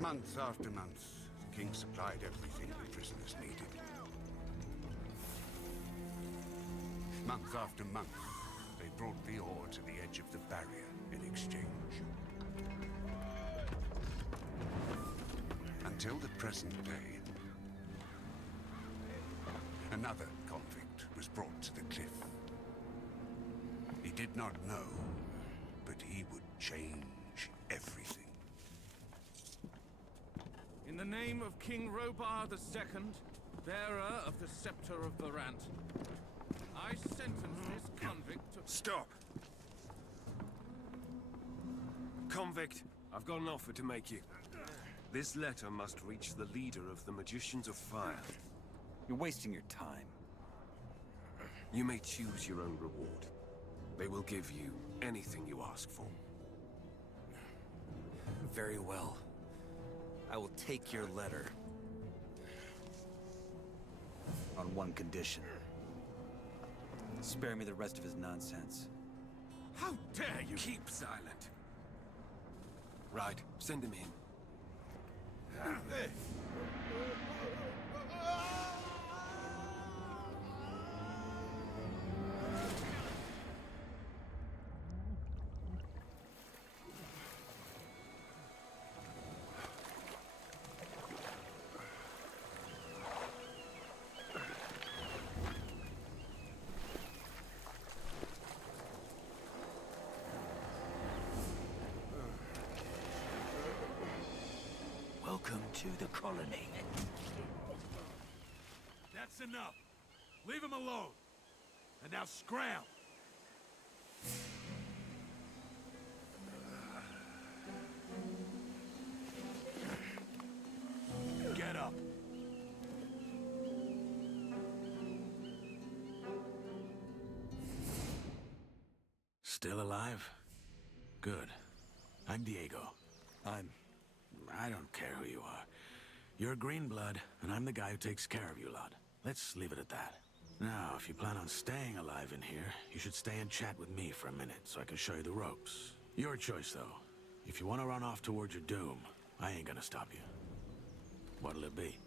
Month after month, the king supplied everything the prisoners needed. Month after month, they brought the ore to the edge of the barrier in exchange. Until the present day, another convict was brought to the cliff. He did not know, but he would change everything. In the name of King Robar II, bearer of the Scepter of Varant, I sentence this convict to... Stop! Convict, I've got an offer to make you. This letter must reach the leader of the Magicians of Fire. You're wasting your time. You may choose your own reward. They will give you anything you ask for. Very well. I will take your letter. On one condition. Spare me the rest of his nonsense. How dare you! Keep silent. Right, send him in. Welcome to the colony. That's enough. Leave him alone. And now scram! Get up. Still alive? Good. I'm Diego. I don't care who you are. You're a green blood, and I'm the guy who takes care of you lot. Let's leave it at that. Now, if you plan on staying alive in here, you should stay and chat with me for a minute so I can show you the ropes. Your choice, though. If you want to run off towards your doom, I ain't gonna stop you. What'll it be?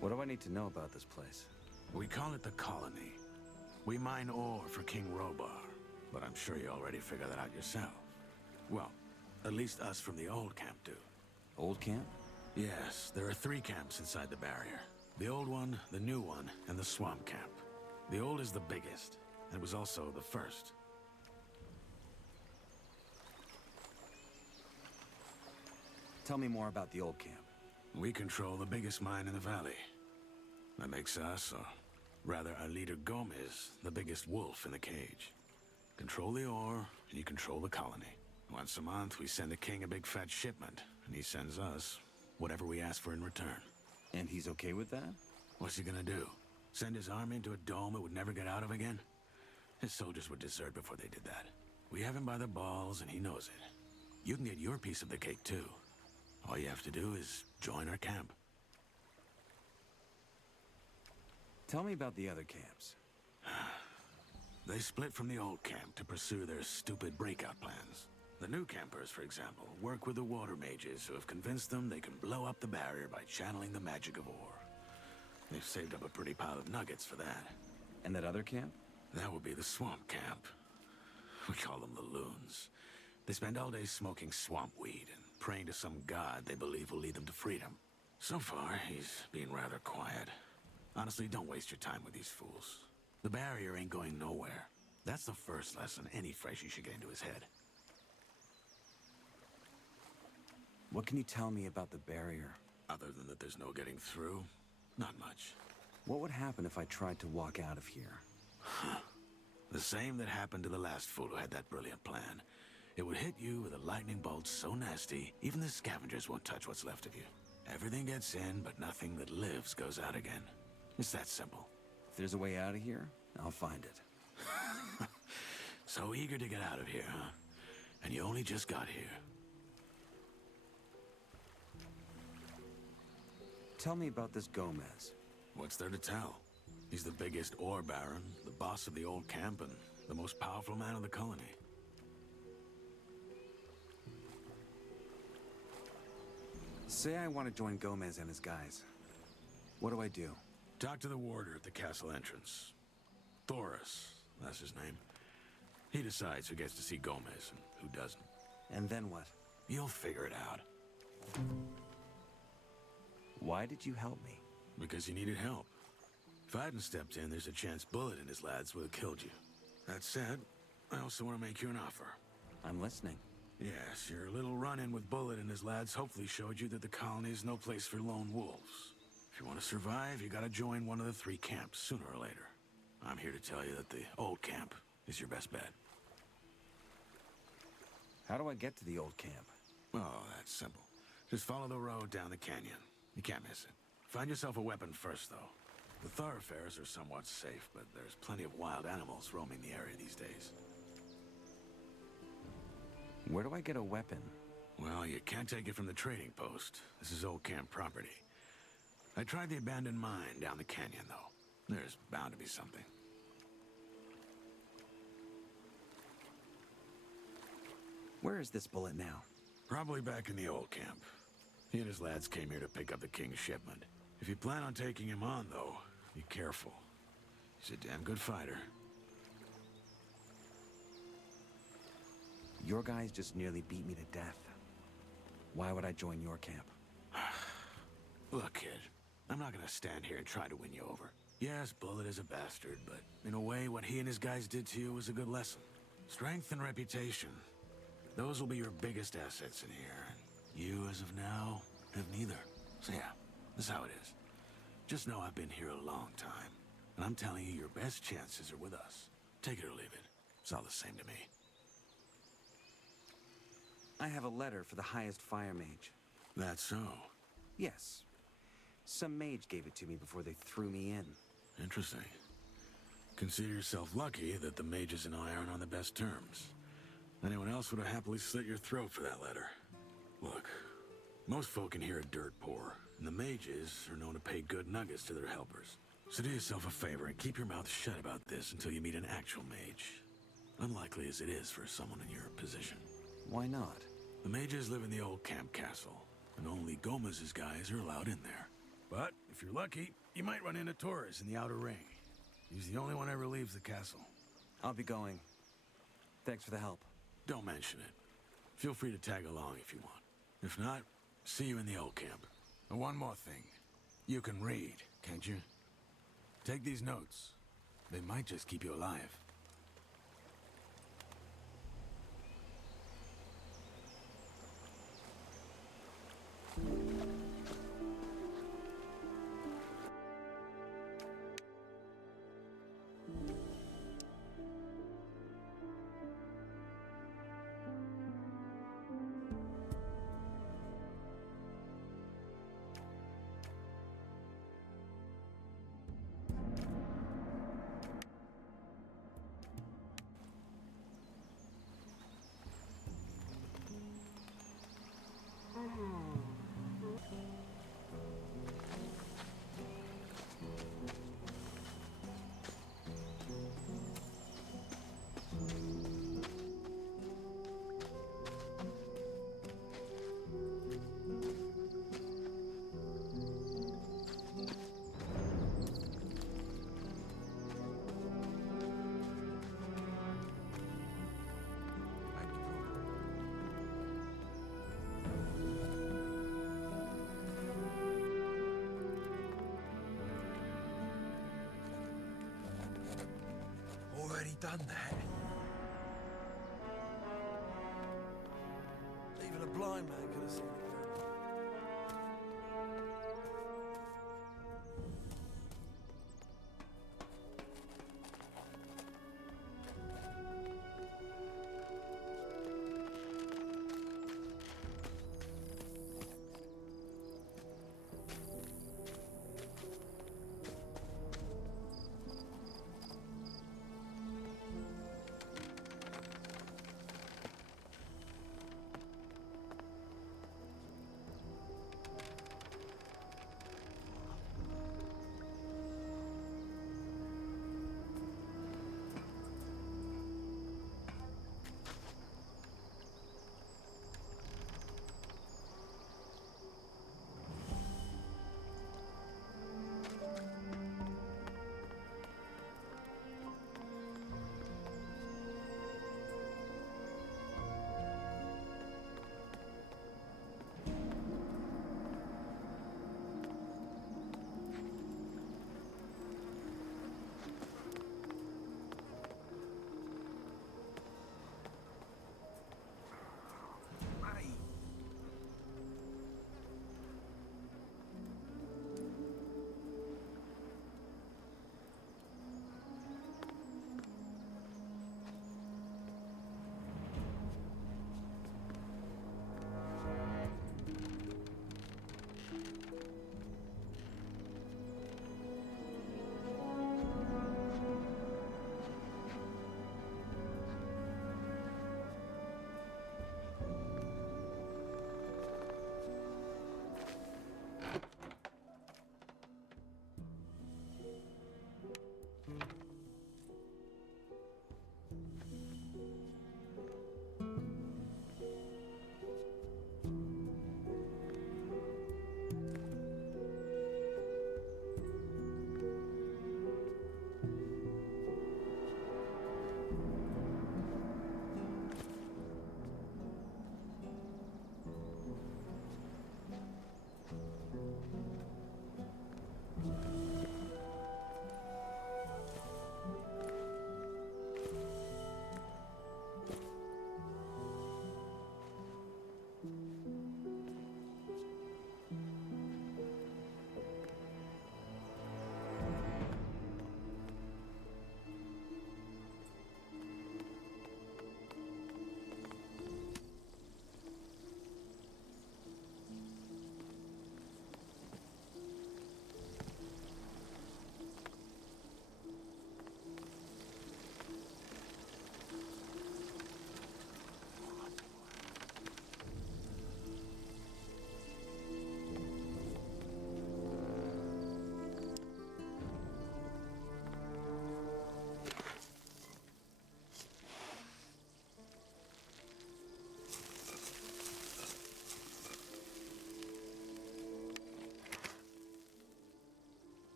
What do I need to know about this place? We call it the Colony. We mine ore for King Robar, but I'm sure you already figured that out yourself. Well, at least us from the old camp do. Old camp? Yes, there are 3 camps inside the barrier. The old one, the new one, and the swamp camp. The old is the biggest, and it was also the first. Tell me more about the old camp. We control the biggest mine in the valley. That makes us, or rather our leader Gomez, the biggest wolf in the cage. Control the ore, and you control the colony. Once a month, we send the king a big fat shipment, and he sends us whatever we ask for in return. And he's okay with that? What's he gonna do? Send his army into a dome it would never get out of again? His soldiers would desert before they did that. We have him by the balls, and he knows it. You can get your piece of the cake, too. All you have to do is join our camp. Tell me about the other camps. They split from the old camp to pursue their stupid breakout plans. The new campers, for example, work with the water mages who have convinced them they can blow up the barrier by channeling the magic of ore. They've saved up a pretty pile of nuggets for that. And that other camp? That would be the swamp camp. We call them the loons. They spend all day smoking swamp weed and praying to some god they believe will lead them to freedom. So far, he's been rather quiet. Honestly, don't waste your time with these fools. The barrier ain't going nowhere. That's the first lesson any freshie should get into his head. What can you tell me about the barrier? Other than that there's no getting through, not much. What would happen if I tried to walk out of here? The same that happened to the last fool who had that brilliant plan. It would hit you with a lightning bolt so nasty, even the scavengers won't touch what's left of you. Everything gets in, but nothing that lives goes out again. It's that simple. If there's a way out of here, I'll find it. So eager to get out of here, huh? And you only just got here. Tell me about this Gomez. What's there to tell? He's the biggest ore baron, the boss of the old camp, and the most powerful man in the colony. Say I want to join Gomez and his guys. What do I do? Talk to the warder at the castle entrance. Thoris, that's his name. He decides who gets to see Gomez and who doesn't. And then what? You'll figure it out. Why did you help me? Because you needed help. If I hadn't stepped in, there's a chance Bullet and his lads would have killed you. That said, I also want to make you an offer. I'm listening. Yes, your little run-in with Bullet and his lads hopefully showed you that the colony is no place for lone wolves. If you want to survive, you gotta join one of the 3 camps, sooner or later. I'm here to tell you that the old camp is your best bet. How do I get to the old camp? Oh, that's simple. Just follow the road down the canyon. You can't miss it. Find yourself a weapon first, though. The thoroughfares are somewhat safe, but there's plenty of wild animals roaming the area these days. Where do I get a weapon? Well, you can't take it from the trading post. This is old camp property. I tried the abandoned mine down the canyon, though. There's bound to be something. Where is this Bullet now? Probably back in the old camp. He and his lads came here to pick up the king's shipment. If you plan on taking him on, though, be careful. He's a damn good fighter. Your guys just nearly beat me to death. Why would I join your camp? Look, kid, I'm not gonna stand here and try to win you over. Yes, Bullet is a bastard, but in a way, what he and his guys did to you was a good lesson. Strength and reputation. Those will be your biggest assets in here, and you, as of now, have neither. So yeah, this is how it is. Just know I've been here a long time, and I'm telling you, your best chances are with us. Take it or leave it. It's all the same to me. I have a letter for the highest fire mage. That's so. Yes. Some mage gave it to me before they threw me in. Interesting. Consider yourself lucky that the mages and I aren't on the best terms. Anyone else would have happily slit your throat for that letter. Look, most folk in here are dirt poor, and the mages are known to pay good nuggets to their helpers. So do yourself a favor and keep your mouth shut about this until you meet an actual mage. Unlikely as it is for someone in your position. Why not? The mages live in the old camp castle, and only Gomez's guys are allowed in there. But if you're lucky, you might run into Torres in the outer ring. He's the only one who ever leaves the castle. I'll be going. Thanks for the help. Don't mention it. Feel free to tag along if you want. If not, see you in the old camp. And one more thing. You can read, can't you? Take these notes. They might just keep you alive. Already done that. Even a blind man could have seen it.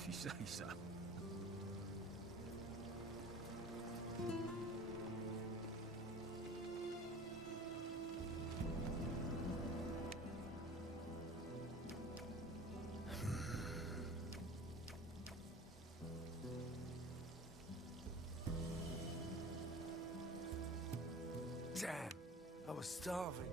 if you say so. Damn, I was starving.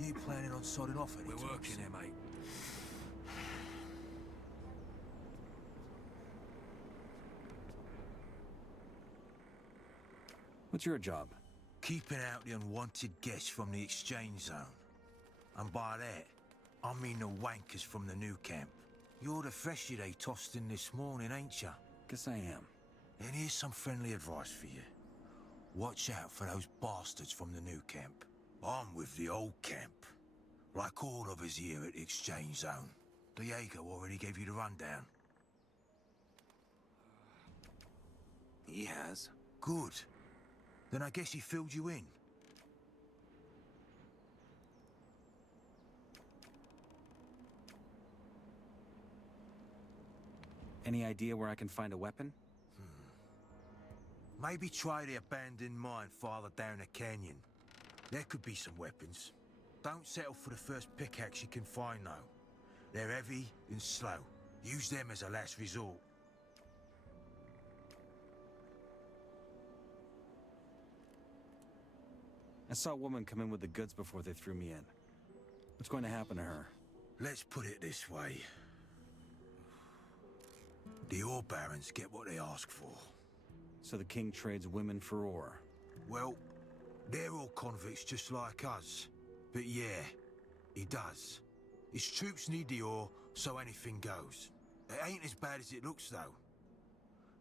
You planning on sodding off anytime We're working soon? here, mate. What's your job? Keeping out the unwanted guests from the exchange zone. And by that, I mean the wankers from the new camp. You're the freshie they tossed in this morning, ain't ya? Guess I am. And here's some friendly advice for you. Watch out for those bastards from the new camp. I'm with the old camp. Like all of us here at the exchange zone. Diego already gave you the rundown. He has. Good. Then I guess he filled you in. Any idea where I can find a weapon? Maybe try the abandoned mine farther down the canyon. There could be some weapons. Don't settle for the first pickaxe you can find, though. They're heavy and slow. Use them as a last resort. I saw a woman come in with the goods before they threw me in. What's going to happen to her? Let's put it this way. The ore barons get what they ask for. So the king trades women for ore. Well, they're all convicts just like us. But yeah, he does. His troops need the ore, so anything goes. It ain't as bad as it looks, though.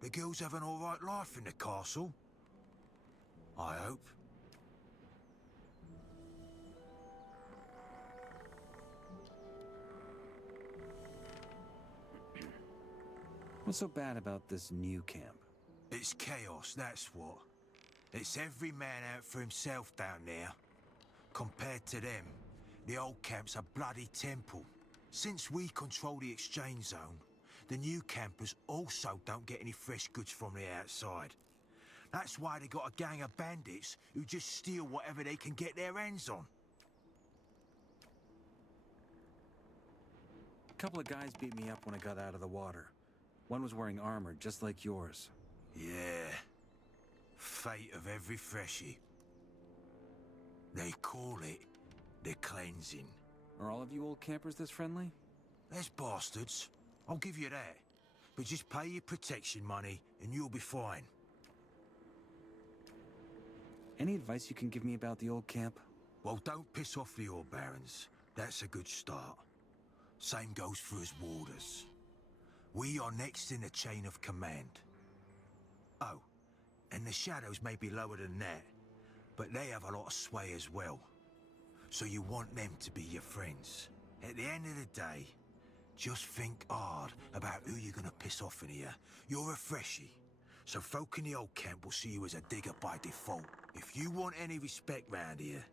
The girls have an alright life in the castle. I hope. What's so bad about this new camp? It's chaos, that's what. It's every man out for himself down there. Compared to them, the old camp's a bloody temple. Since we control the exchange zone, the new campers also don't get any fresh goods from the outside. That's why they got a gang of bandits who just steal whatever they can get their hands on. A couple of guys beat me up when I got out of the water. One was wearing armor, just like yours. Yeah. Fate of every freshie. They call it the cleansing. Are all of you old campers this friendly? There's bastards. I'll give you that. But just pay your protection money and you'll be fine. Any advice you can give me about the old camp? Well, don't piss off the ore barons. That's a good start. Same goes for us warders. We are next in the chain of command. Oh, and the shadows may be lower than that, but they have a lot of sway as well. So you want them to be your friends. At the end of the day, just think hard about who you're gonna piss off in here. You're a freshie, so folk in the old camp will see you as a digger by default. If you want any respect round here,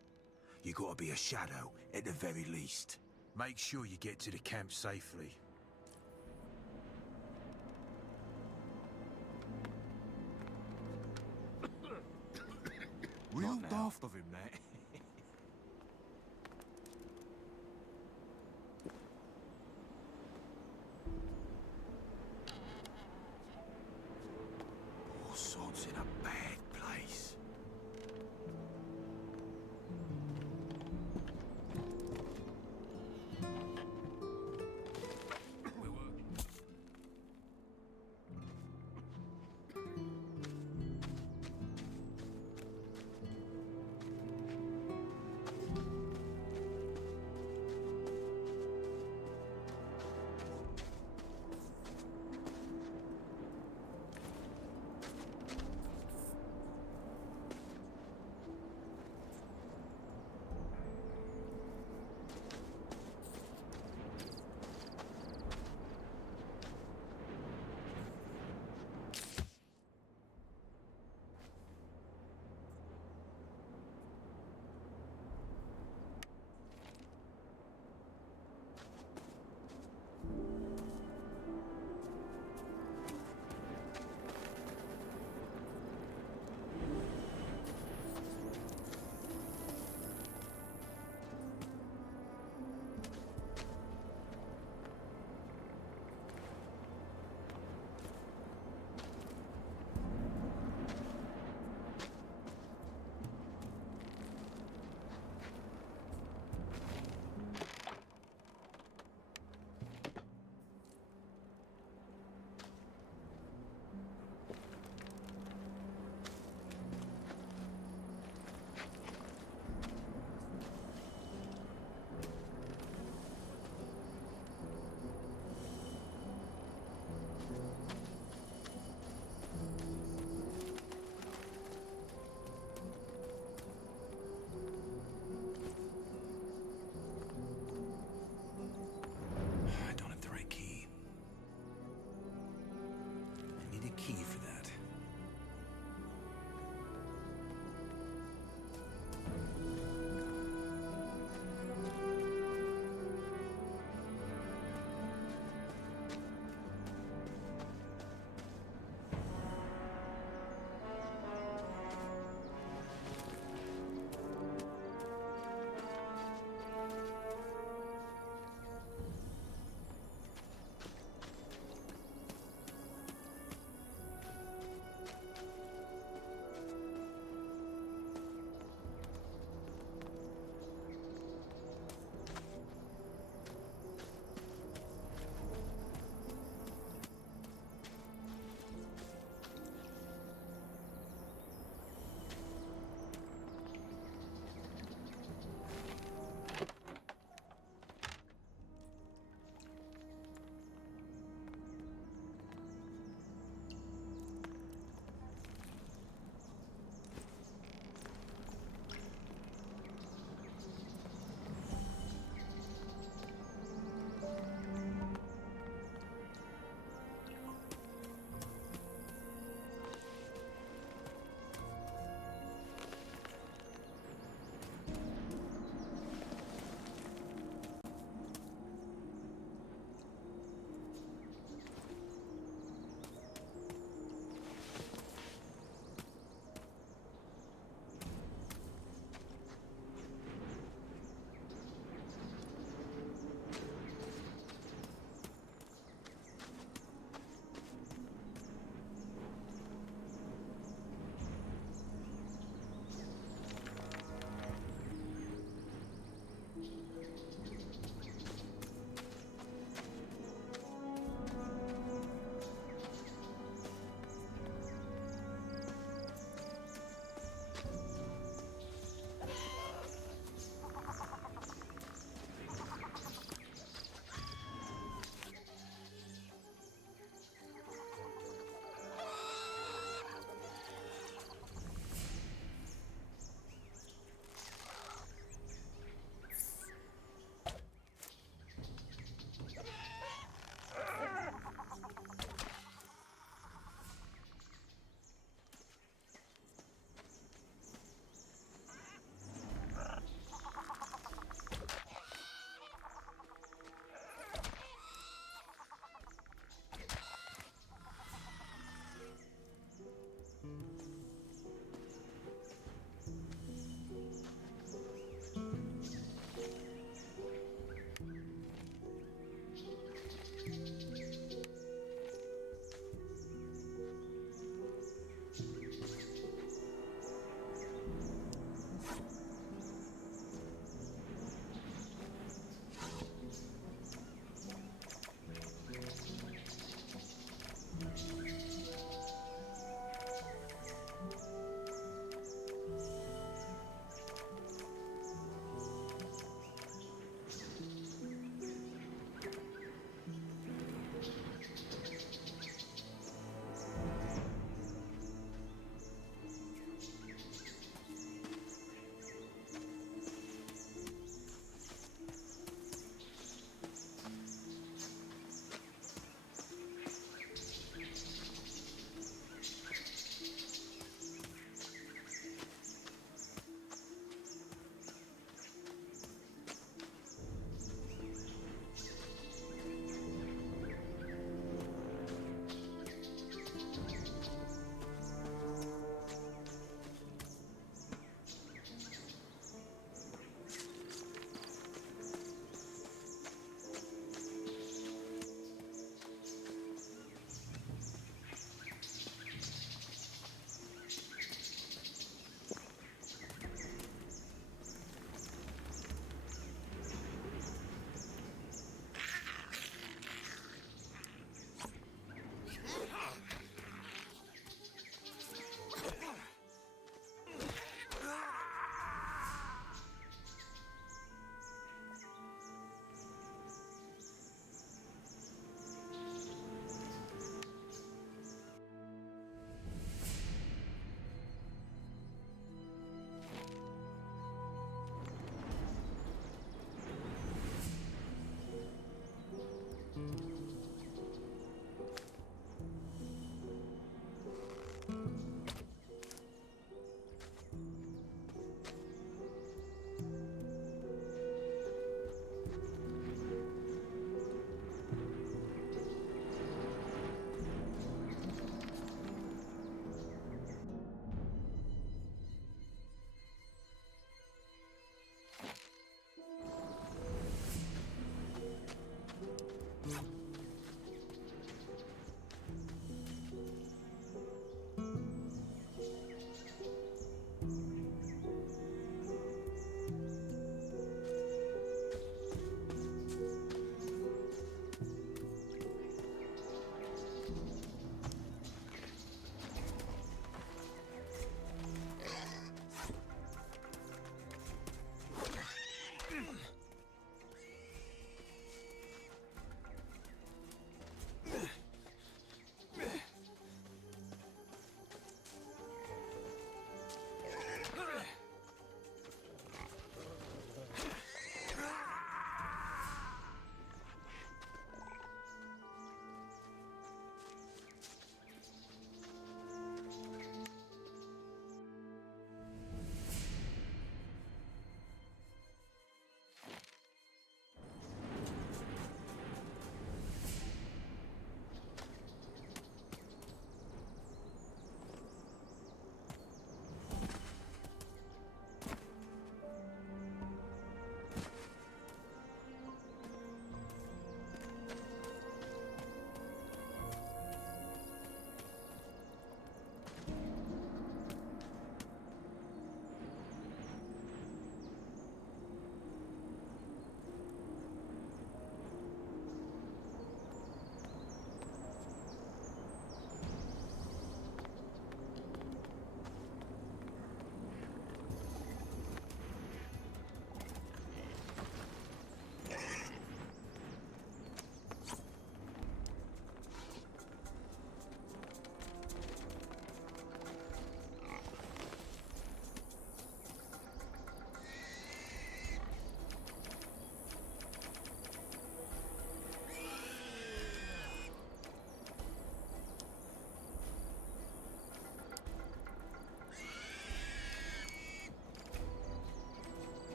you gotta be a shadow at the very least. Make sure you get to the camp safely. Real daft of him, that. Poor sod's in a bad place.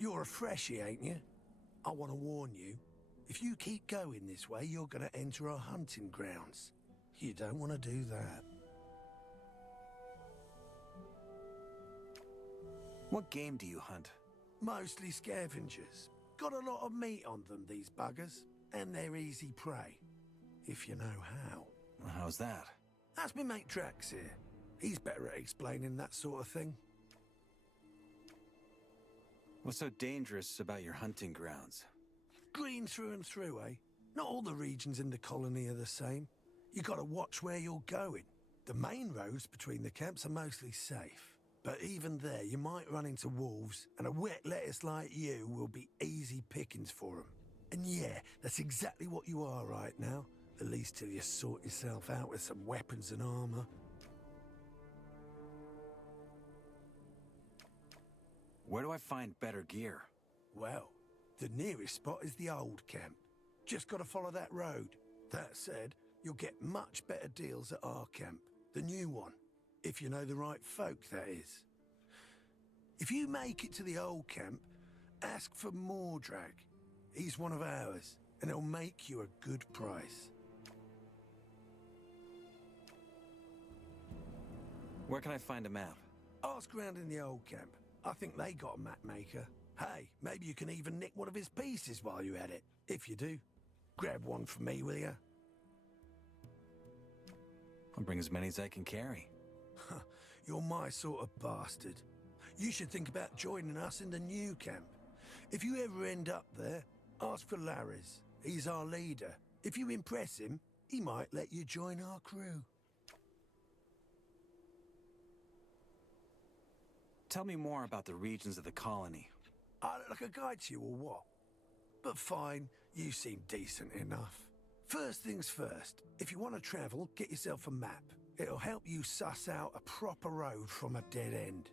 You're a freshie, ain't you? I want to warn you. If you keep going this way, you're going to enter our hunting grounds. You don't want to do that. What game do you hunt? Mostly scavengers. Got a lot of meat on them, these buggers. And they're easy prey. If you know how. How's that? That's me mate Drax here. He's better at explaining that sort of thing. What's so dangerous about your hunting grounds? Green through and through, eh? Not all the regions in the colony are the same. You gotta watch where you're going. The main roads between the camps are mostly safe. But even there, you might run into wolves, and a wet lettuce like you will be easy pickings for them. And yeah, that's exactly what you are right now. At least till you sort yourself out with some weapons and armor. Where do I find better gear? Well, the nearest spot is the old camp. Just gotta follow that road. That said, you'll get much better deals at our camp, the new one. If you know the right folk, that is. If you make it to the old camp, ask for Mordrag. He's one of ours, and he'll make you a good price. Where can I find a map? Ask around in the old camp. I think they got a map maker. Hey, maybe you can even nick one of his pieces while you're at it. If you do, grab one for me, will you? I'll bring as many as I can carry. You're my sort of bastard. You should think about joining us in the new camp. If you ever end up there, ask for Larry's. He's our leader. If you impress him, he might let you join our crew. Tell me more about the regions of the colony. I look like a guide to you or what? But fine, you seem decent enough. First things first, if you want to travel, get yourself a map. It'll help you suss out a proper road from a dead end.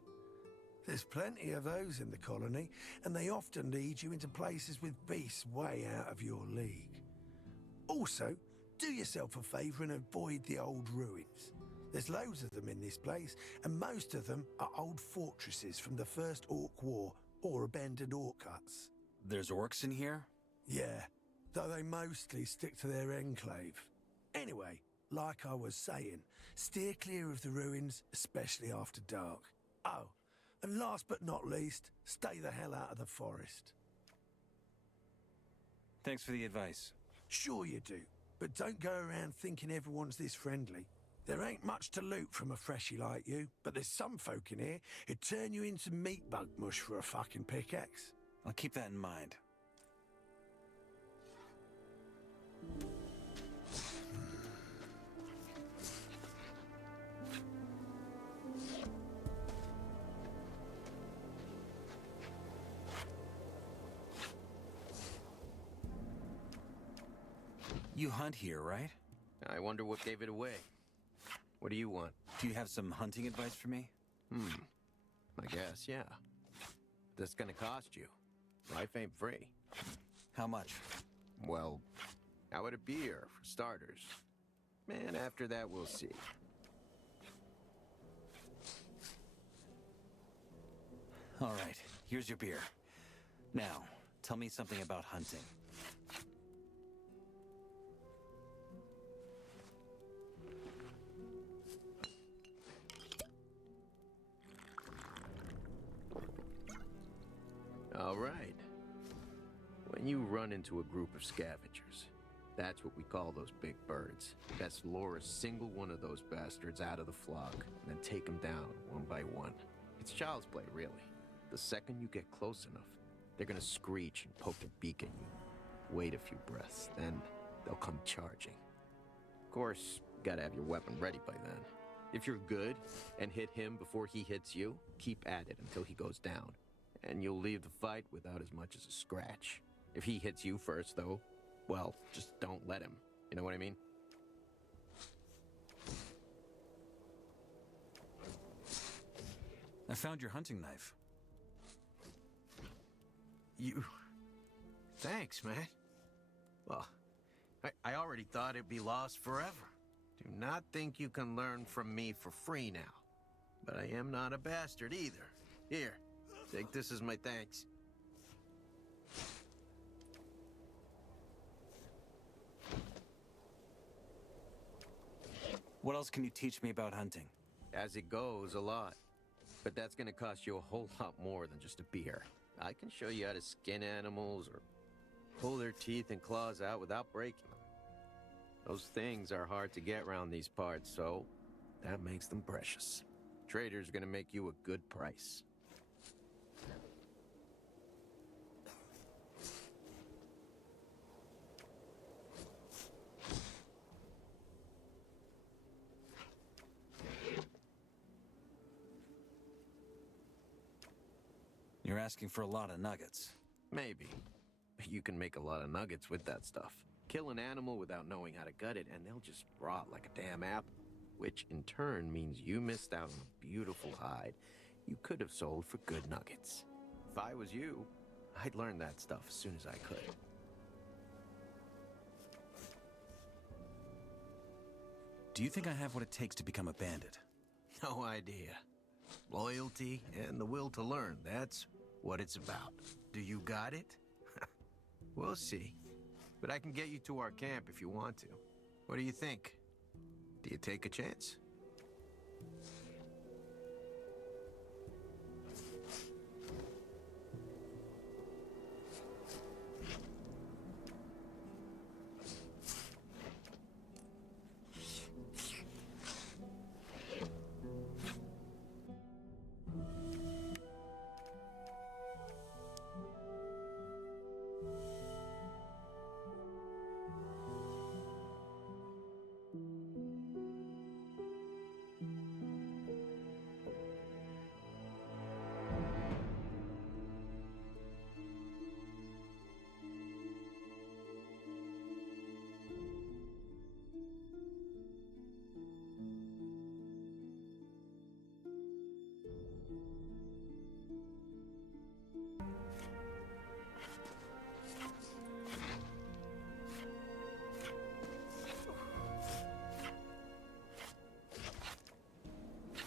There's plenty of those in the colony, and they often lead you into places with beasts way out of your league. Also, do yourself a favour and avoid the old ruins. There's loads of them in this place, and most of them are old fortresses from the First Orc War or abandoned orc huts. There's orcs in here? Yeah, though they mostly stick to their enclave. Anyway, like I was saying, steer clear of the ruins, especially after dark. Oh, and last but not least, stay the hell out of the forest. Thanks for the advice. Sure you do, but don't go around thinking everyone's this friendly. There ain't much to loot from a freshie like you, but there's some folk in here who'd turn you into meat bug mush for a fucking pickaxe. I'll keep that in mind. You hunt here, right? I wonder what gave it away. What do you want? Do you have some hunting advice for me? I guess, yeah. This gonna cost you. Life ain't free. How much? Well, how would it be here, for starters? And after that, we'll see. All right, here's your beer. Now, tell me something about hunting. All right. When you run into a group of scavengers, that's what we call those big birds. Best lure a single one of those bastards out of the flock, and then take them down one by one. It's child's play, really. The second you get close enough, they're gonna screech and poke a beak at you. Wait a few breaths, then they'll come charging. Of course, you gotta have your weapon ready by then. If you're good and hit him before he hits you, keep at it until he goes down. And you'll leave the fight without as much as a scratch. If he hits you first, though, well, just don't let him. You know what I mean? I found your hunting knife. You... Thanks, man. Well, I already thought it'd be lost forever. Do not think you can learn from me for free now. But I am not a bastard either. Here, take this as my thanks. What else can you teach me about hunting? As it goes, a lot. But that's gonna cost you a whole lot more than just a beer. I can show you how to skin animals or pull their teeth and claws out without breaking them. Those things are hard to get around these parts, so that makes them precious. Trader's gonna make you a good price. You're asking for a lot of nuggets. Maybe. But you can make a lot of nuggets with that stuff. Kill an animal without knowing how to gut it, and they'll just rot like a damn apple. Which in turn means you missed out on a beautiful hide you could have sold for good nuggets. If I was you, I'd learn that stuff as soon as I could. Do you think I have what it takes to become a bandit? No idea. Loyalty and the will to learn, that's what it's about. Do you got it? We'll see. But I can get you to our camp if you want to. What do you think? Do you take a chance?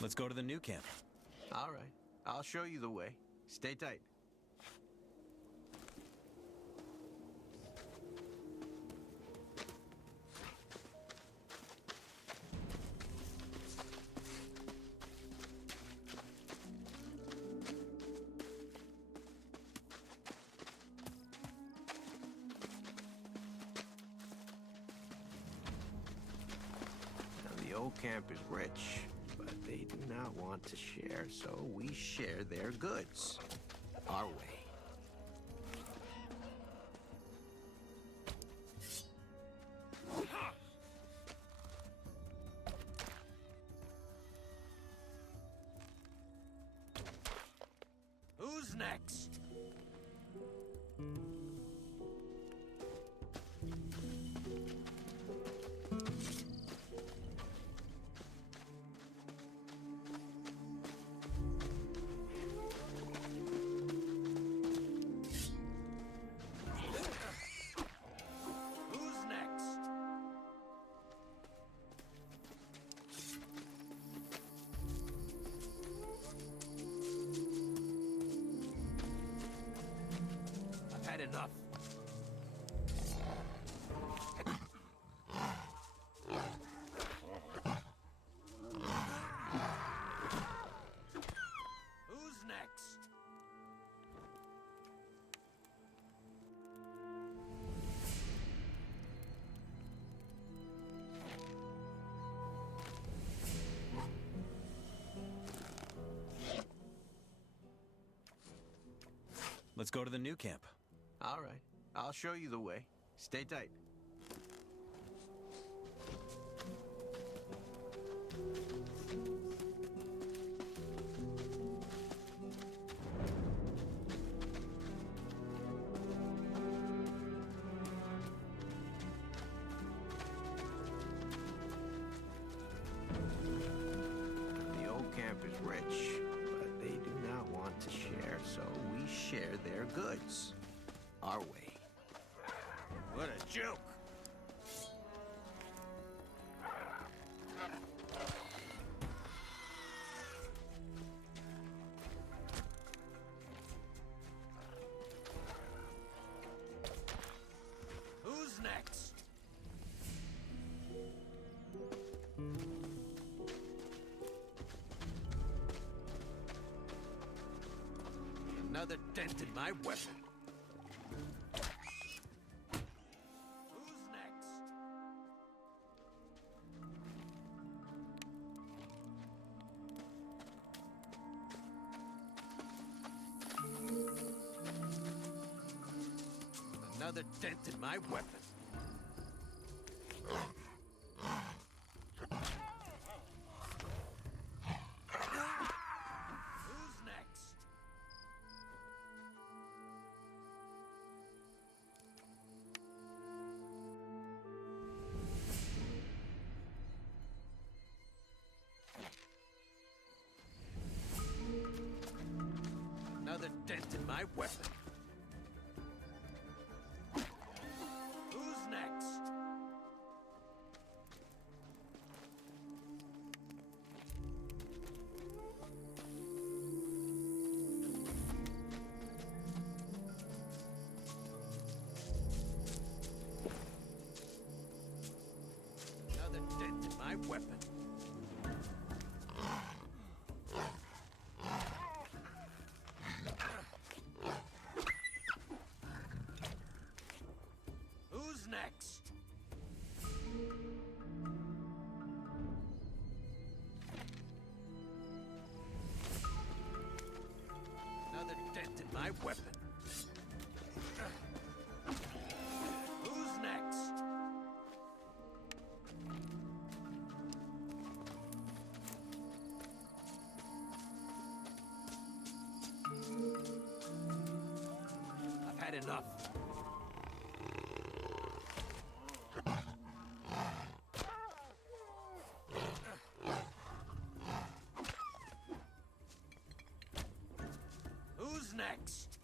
Let's go to the new camp. All right. I'll show you the way. Stay tight. Now, the old camp is rich. They do not want to share, so we share their goods. Our way. Who's next? Enough. Who's next? Let's go to the new camp. All right. I'll show you the way. Stay tight. The old camp is rich, but they do not want to share, so we share their goods. Our way. What a joke! Who's next? Another dent in my weapon. Who's next? Another dent in my weapon. Who's next? Another dent in my weapon. Who's next? Another dent in my weapon. Who's next? Another dent in my weapon. Who's next? I've had enough. Who's next?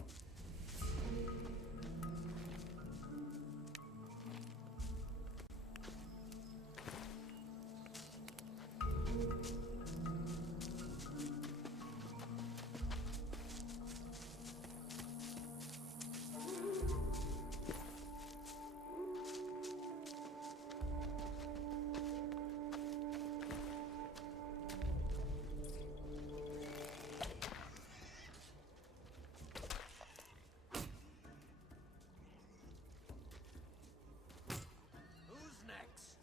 Who's next?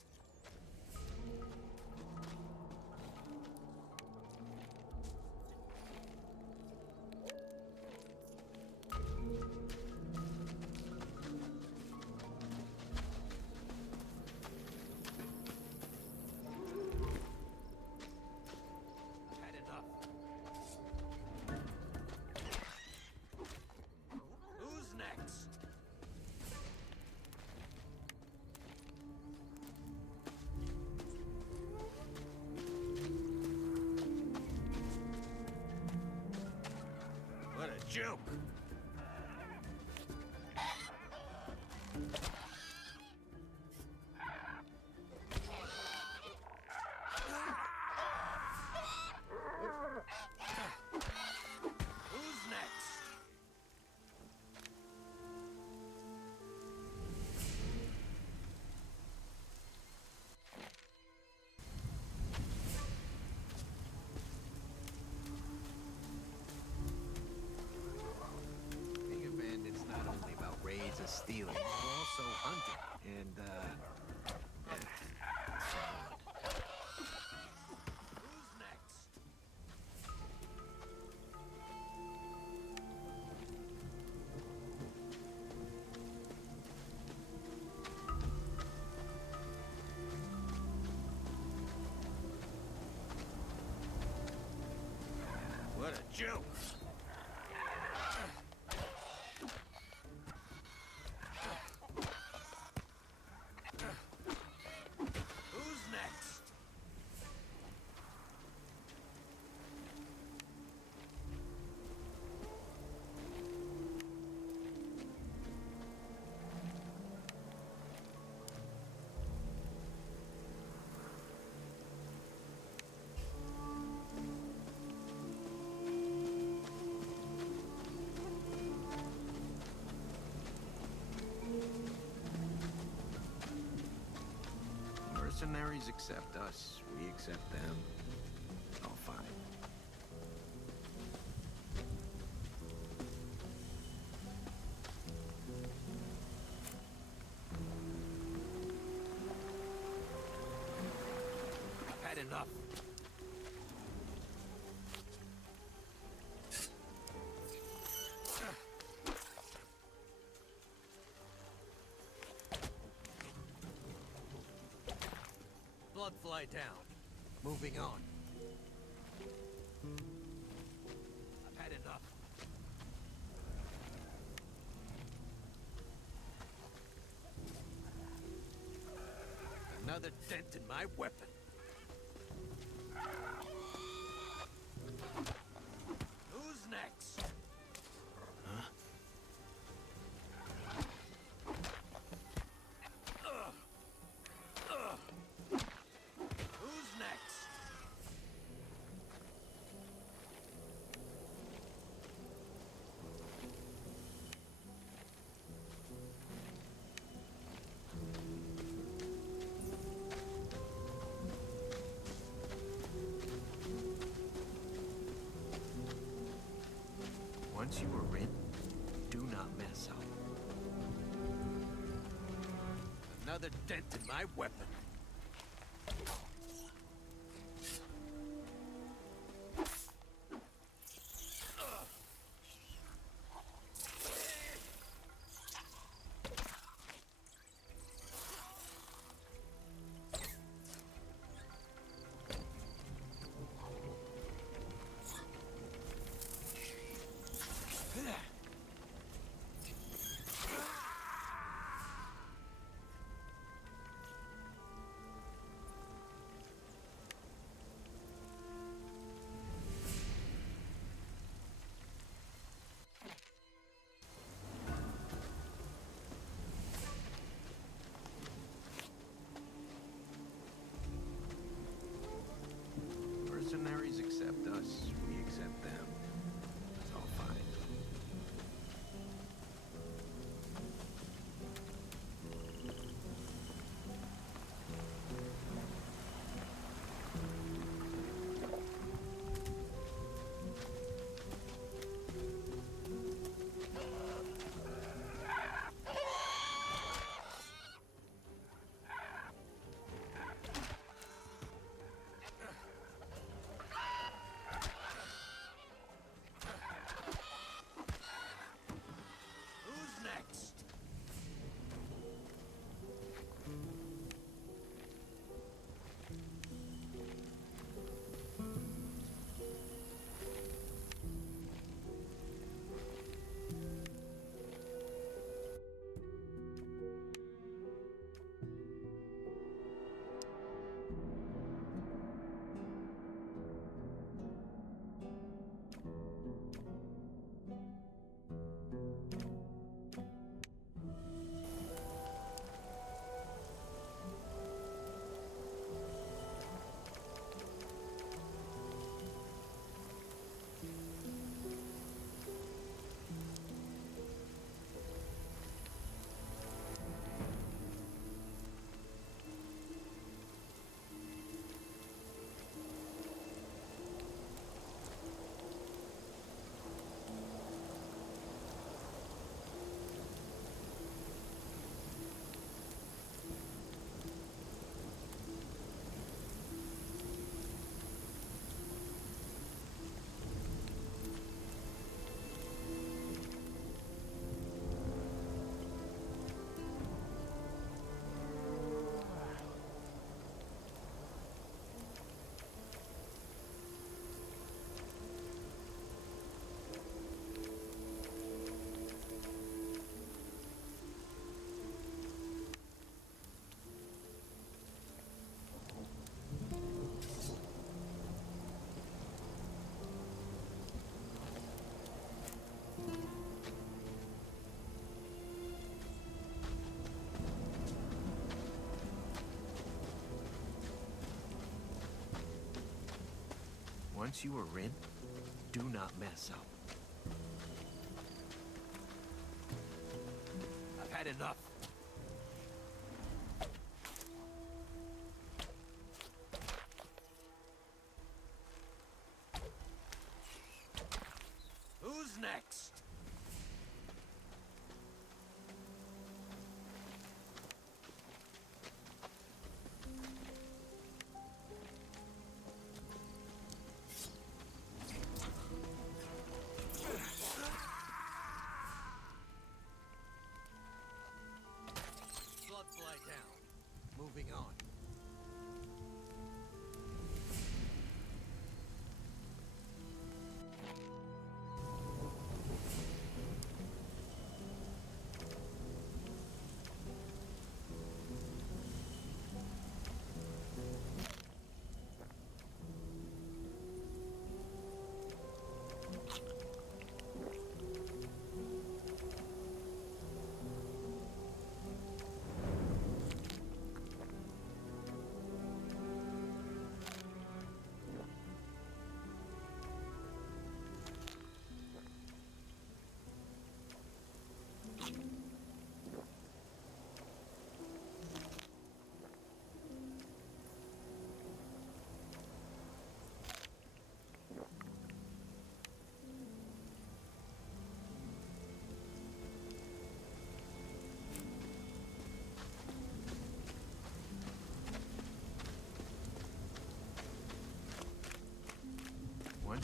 I've had enough. Who's next? What a joke! Who's next? Being a bandit's not only about raids and stealing, but also hunting and, so on. Who's next? What a joke! Who's next? Mercenaries accept us, we accept them. All fine. enough. Blood fly down. Moving on. I've had enough. Another dent in my weapon. Who's next? Huh? Who's next? Once you are in, do not mess up. Another dent in my weapon. Mercenaries accept us, we accept them. It's all fine. Who's next? Once you are in, do not mess up. I've had enough. Who's next?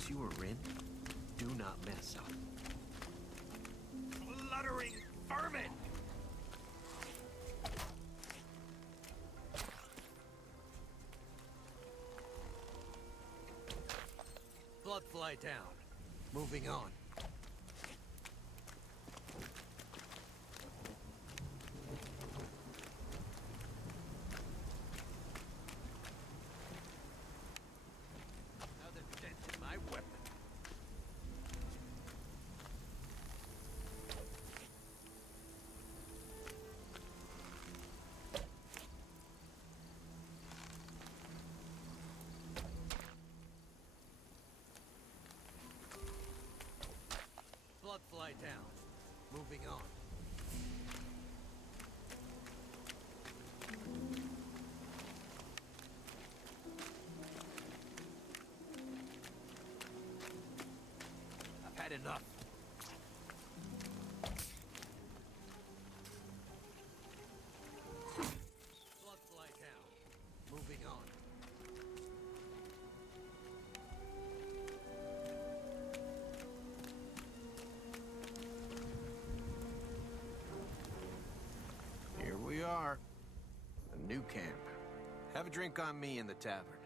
Once you are in, do not mess up. Fluttering vermin! Blood fly down. Moving on. Now the dent in my weapon. Blood fly down. Moving on. I've had enough. Blood fly down. Moving on. Here we are. A new camp. Have a drink on me in the tavern.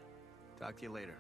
Talk to you later.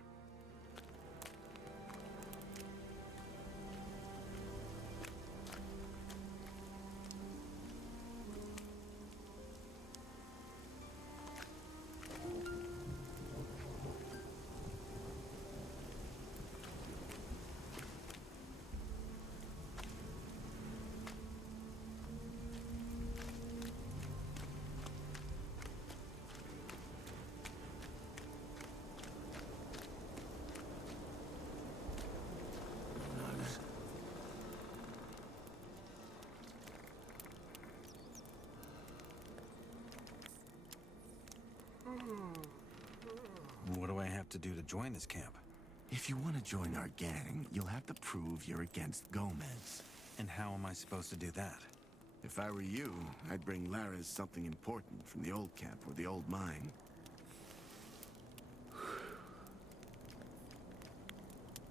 What do I have to do to join this camp? If you want to join our gang, you'll have to prove you're against Gomez. And how am I supposed to do that? If I were you, I'd bring Lares something important from the old camp or the old mine.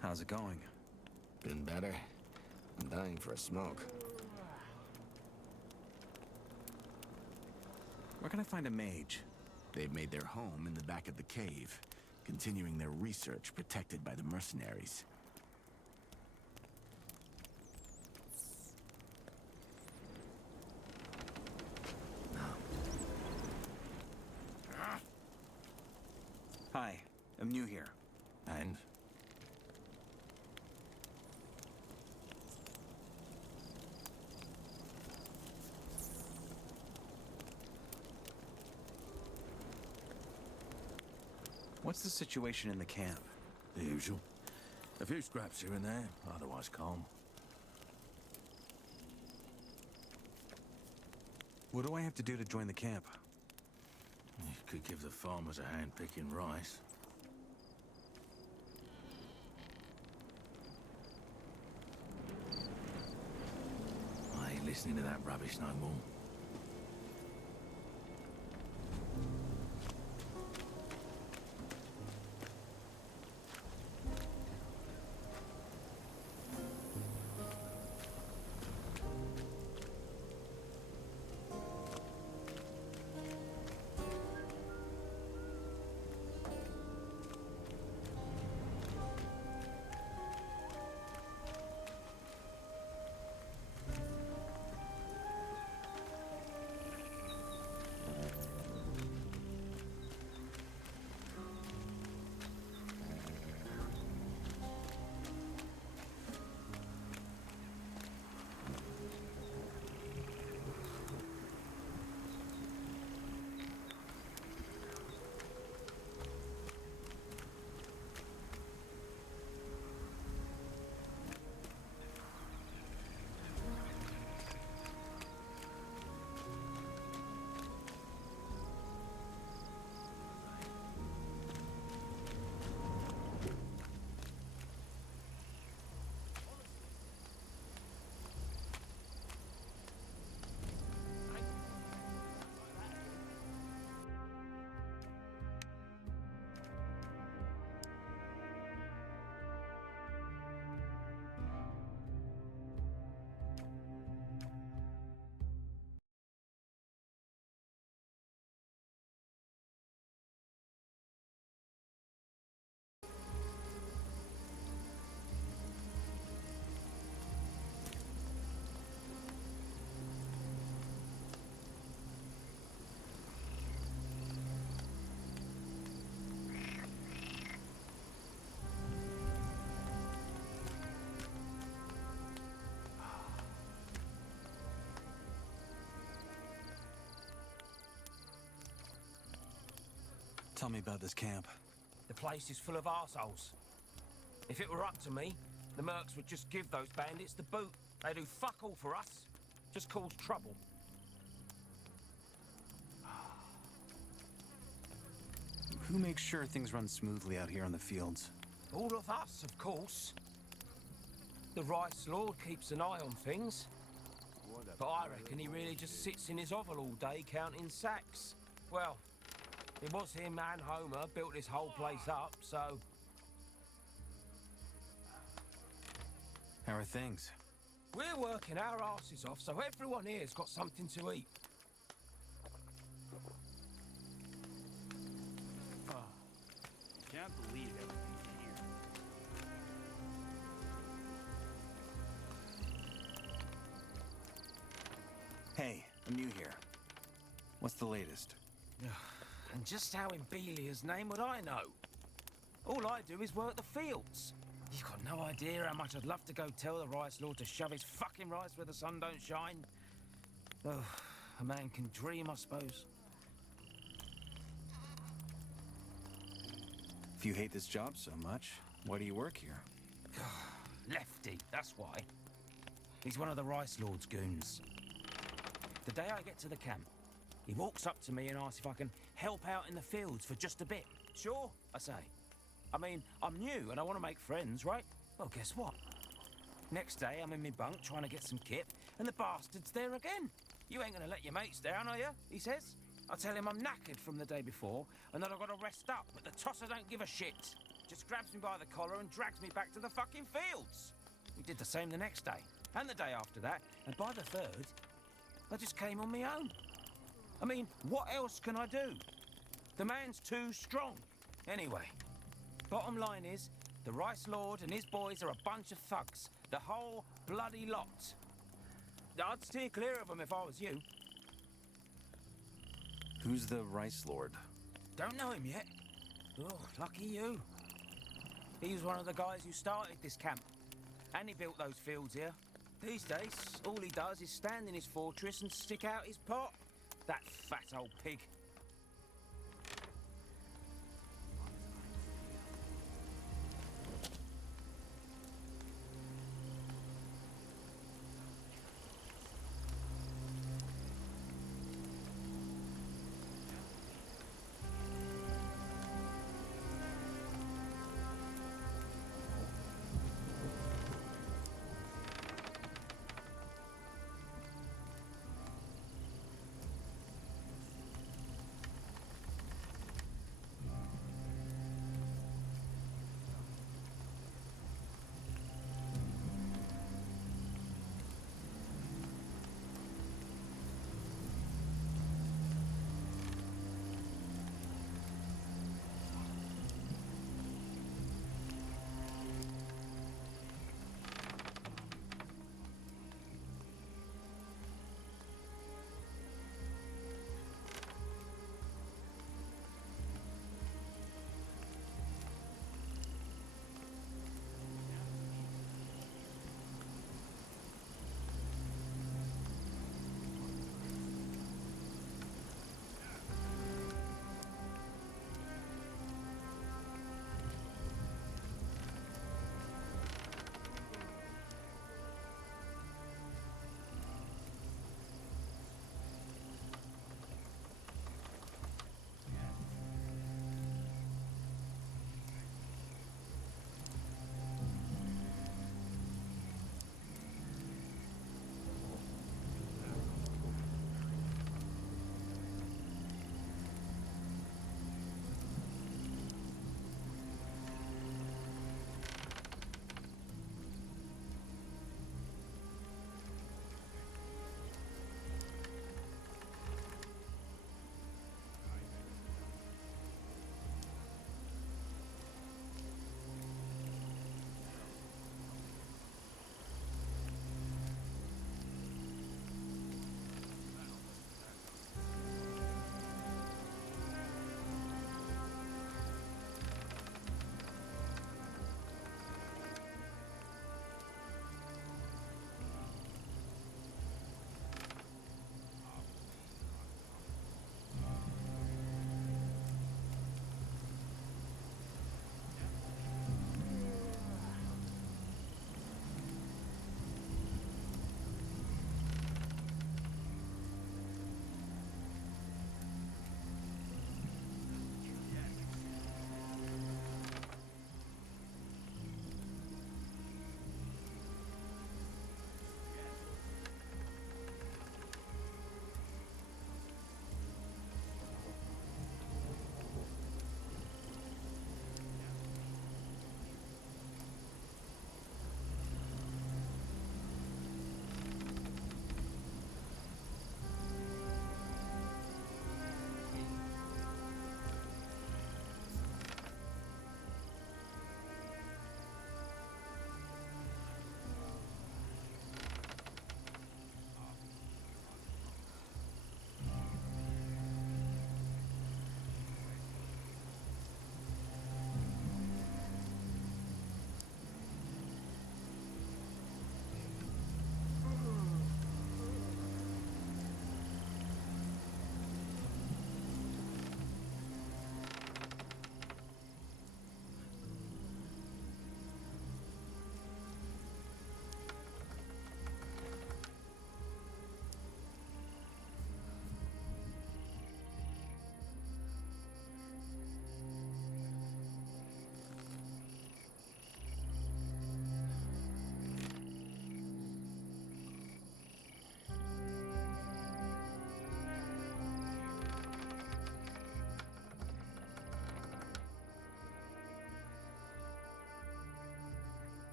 How's it going? Been better. I'm dying for a smoke. Where can I find a mage? They've made their home in the back of the cave, continuing their research protected by the mercenaries. Hi, I'm new here. And? What's the situation in the camp? The usual. A few scraps here and there, otherwise calm. What do I have to do to join the camp? You could give the farmers a hand picking rice. I ain't listening to that rubbish no more. Tell me about this camp. The place is full of arseholes. If it were up to me, the mercs would just give those bandits the boot. They do fuck all for us. Just cause trouble. Who makes sure things run smoothly out here on the fields? All of us, of course. The Rice Lord keeps an eye on things. But I reckon he really just sits in his hovel all day counting sacks. Well, it was him and Homer built this whole place up, so... How are things? We're working our asses off, so everyone here's got something to eat. Can't believe everything's here. Hey, I'm new here. What's the latest? And just how in Belia's name would I know? All I do is work the fields. You've got no idea how much I'd love to go tell the Rice Lord to shove his fucking rice where the sun don't shine. Oh, a man can dream, I suppose. If you hate this job so much, why do you work here? Lefty, that's why. He's one of the Rice Lord's goons. The day I get to the camp, he walks up to me and asks if I can help out in the fields for just a bit. Sure, I say. I mean, I'm new and I want to make friends, right? Well, guess what? Next day, I'm in my bunk trying to get some kip, and the bastard's there again. You ain't gonna let your mates down, are you? He says. I tell him I'm knackered from the day before, and that I've got to rest up, but the tosser don't give a shit. Just grabs me by the collar and drags me back to the fucking fields. He did the same the next day, and the day after that, and by the third, I just came on my own. I mean, what else can I do? The man's too strong. Anyway, bottom line is, the Rice Lord and his boys are a bunch of thugs. The whole bloody lot. I'd steer clear of them if I was you. Who's the Rice Lord? Don't know him yet. Oh, lucky you. He was one of the guys who started this camp. And he built those fields here. These days, all he does is stand in his fortress and stick out his pot. That fat old pig.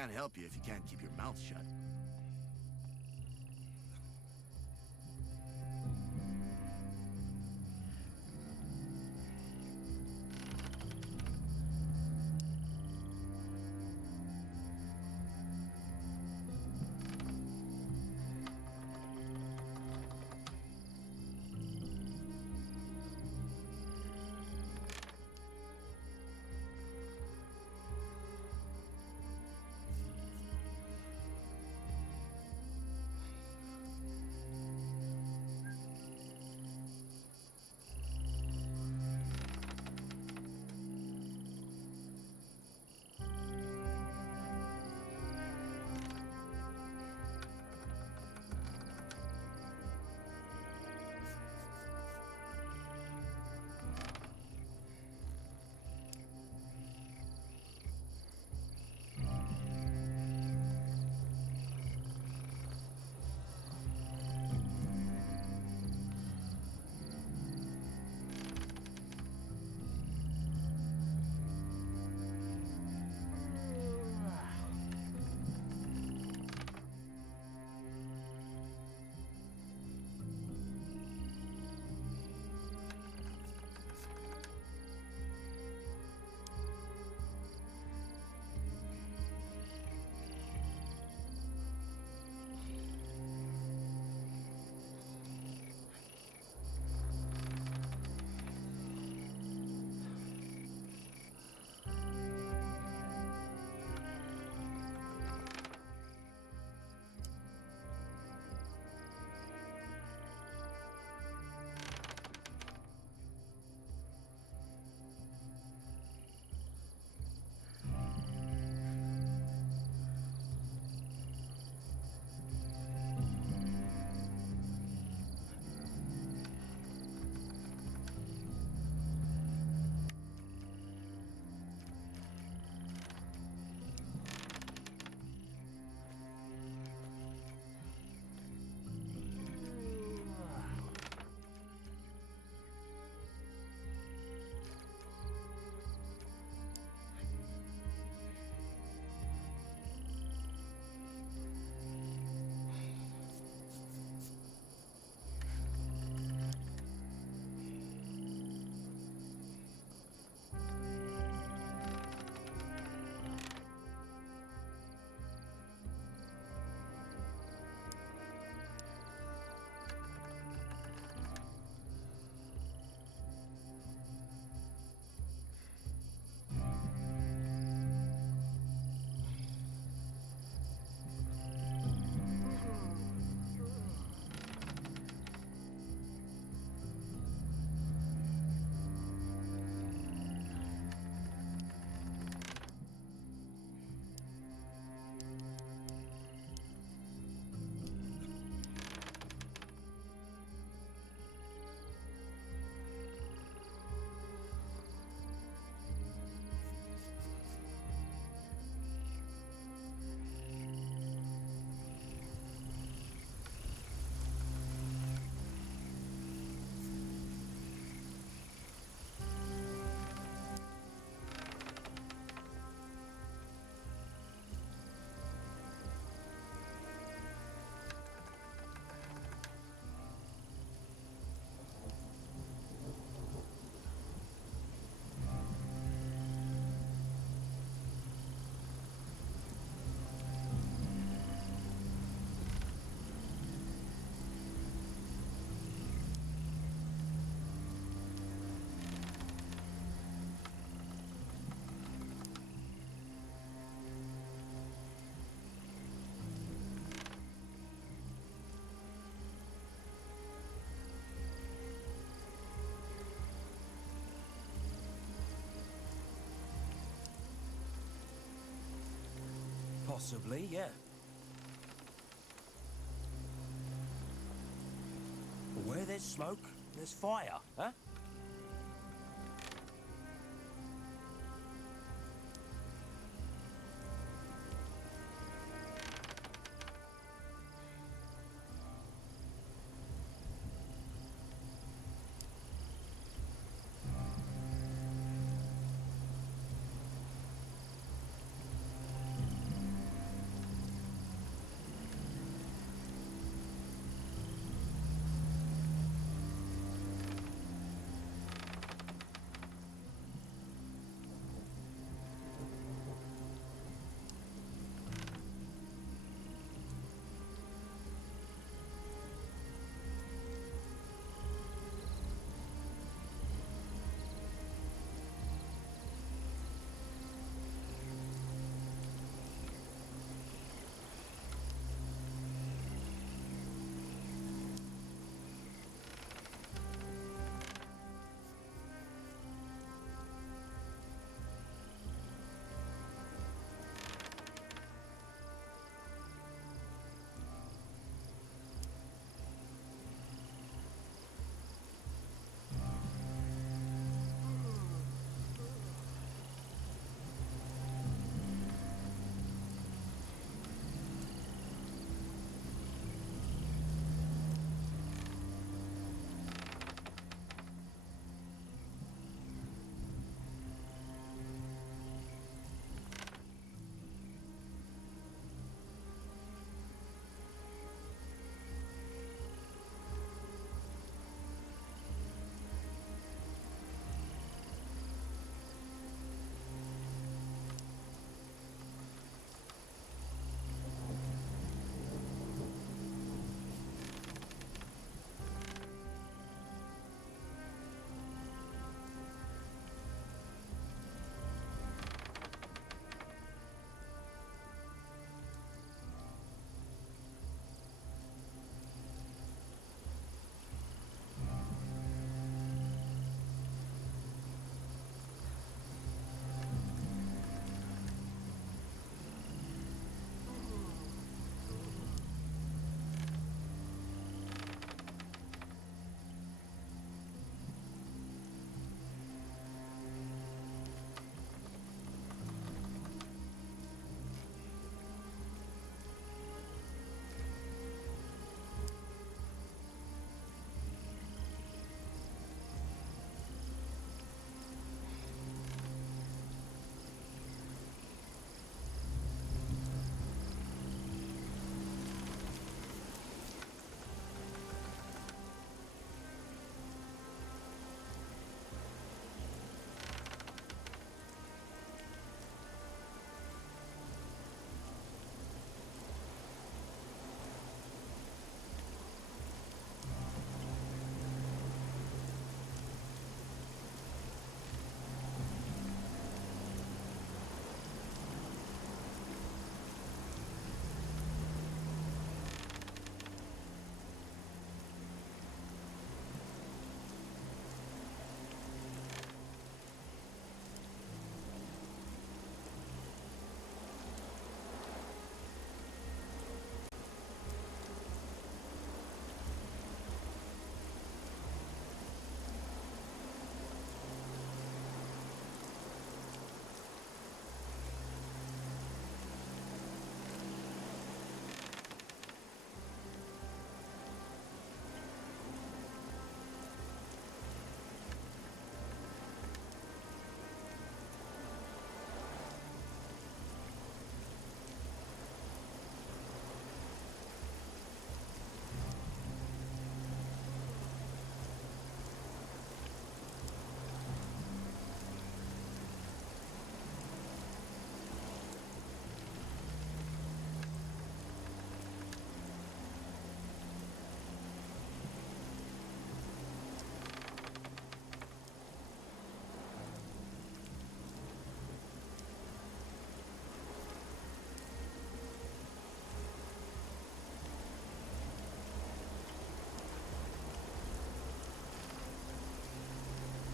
Can't help you if you can't keep your mouth shut. Possibly, yeah. But where there's smoke, there's fire, huh?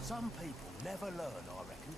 Some people never learn, I reckon.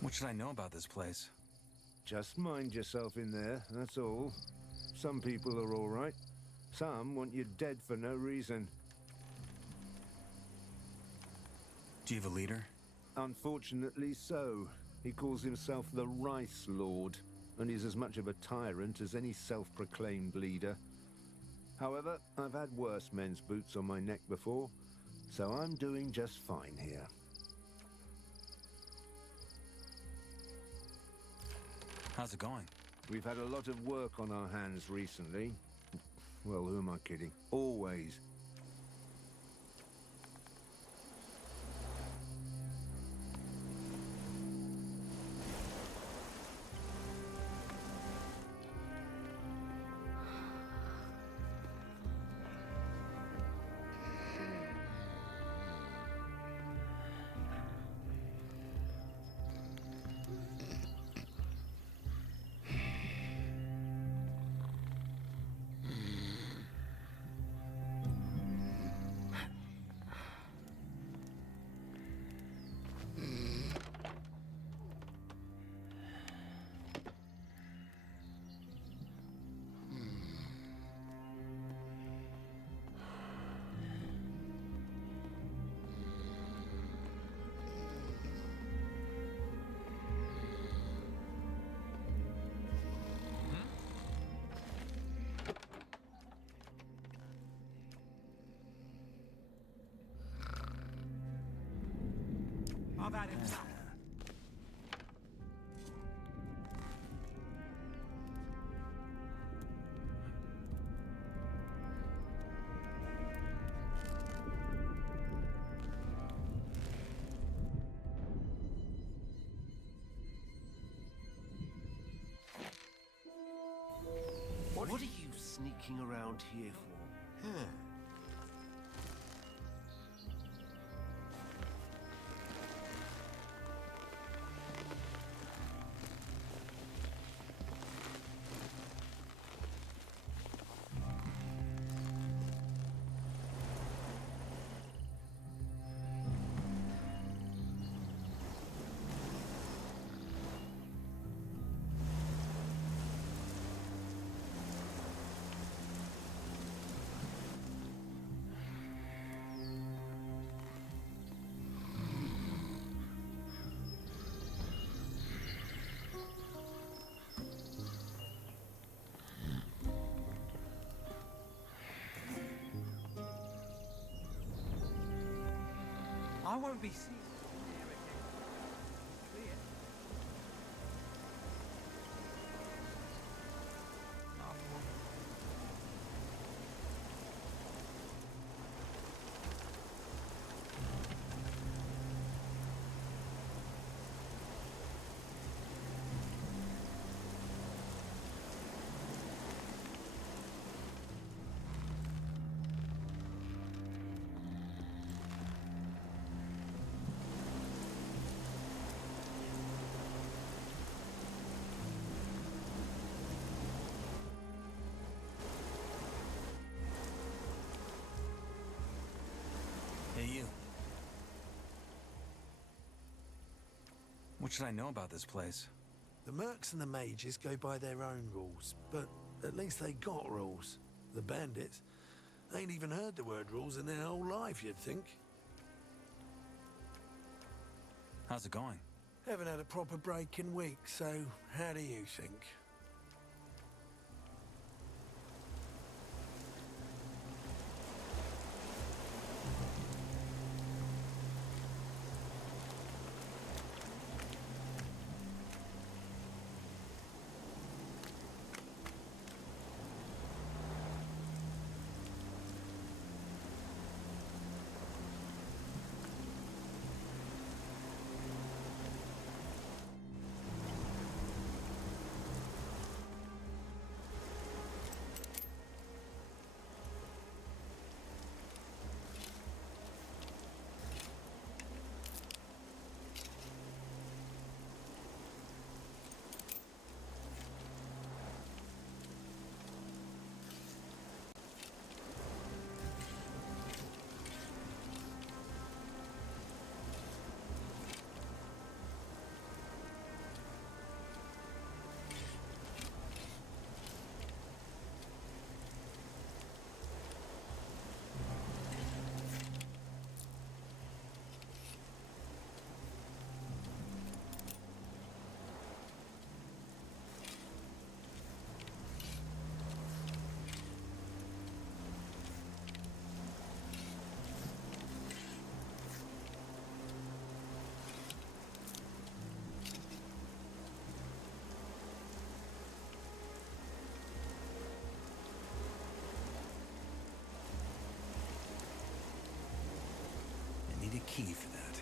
What should I know about this place? Just mind yourself in there, that's all. Some people are all right. Some want you dead for no reason. Do you have a leader? Unfortunately so. He calls himself the Rice Lord, and he's as much of a tyrant as any self-proclaimed leader. However, I've had worse men's boots on my neck before, so I'm doing just fine here. How's it going? We've had a lot of work on our hands recently. Well, who am I kidding? Always. I've had enough. What are you sneaking around here for? I won't be seen there again. Clear. Hey, you. What should I know about this place? The mercs and the mages go by their own rules, but at least they got rules. The bandits ain't even heard the word rules in their whole life, you'd think. How's it going? Haven't had a proper break in weeks, so how do you think? I need a key for that.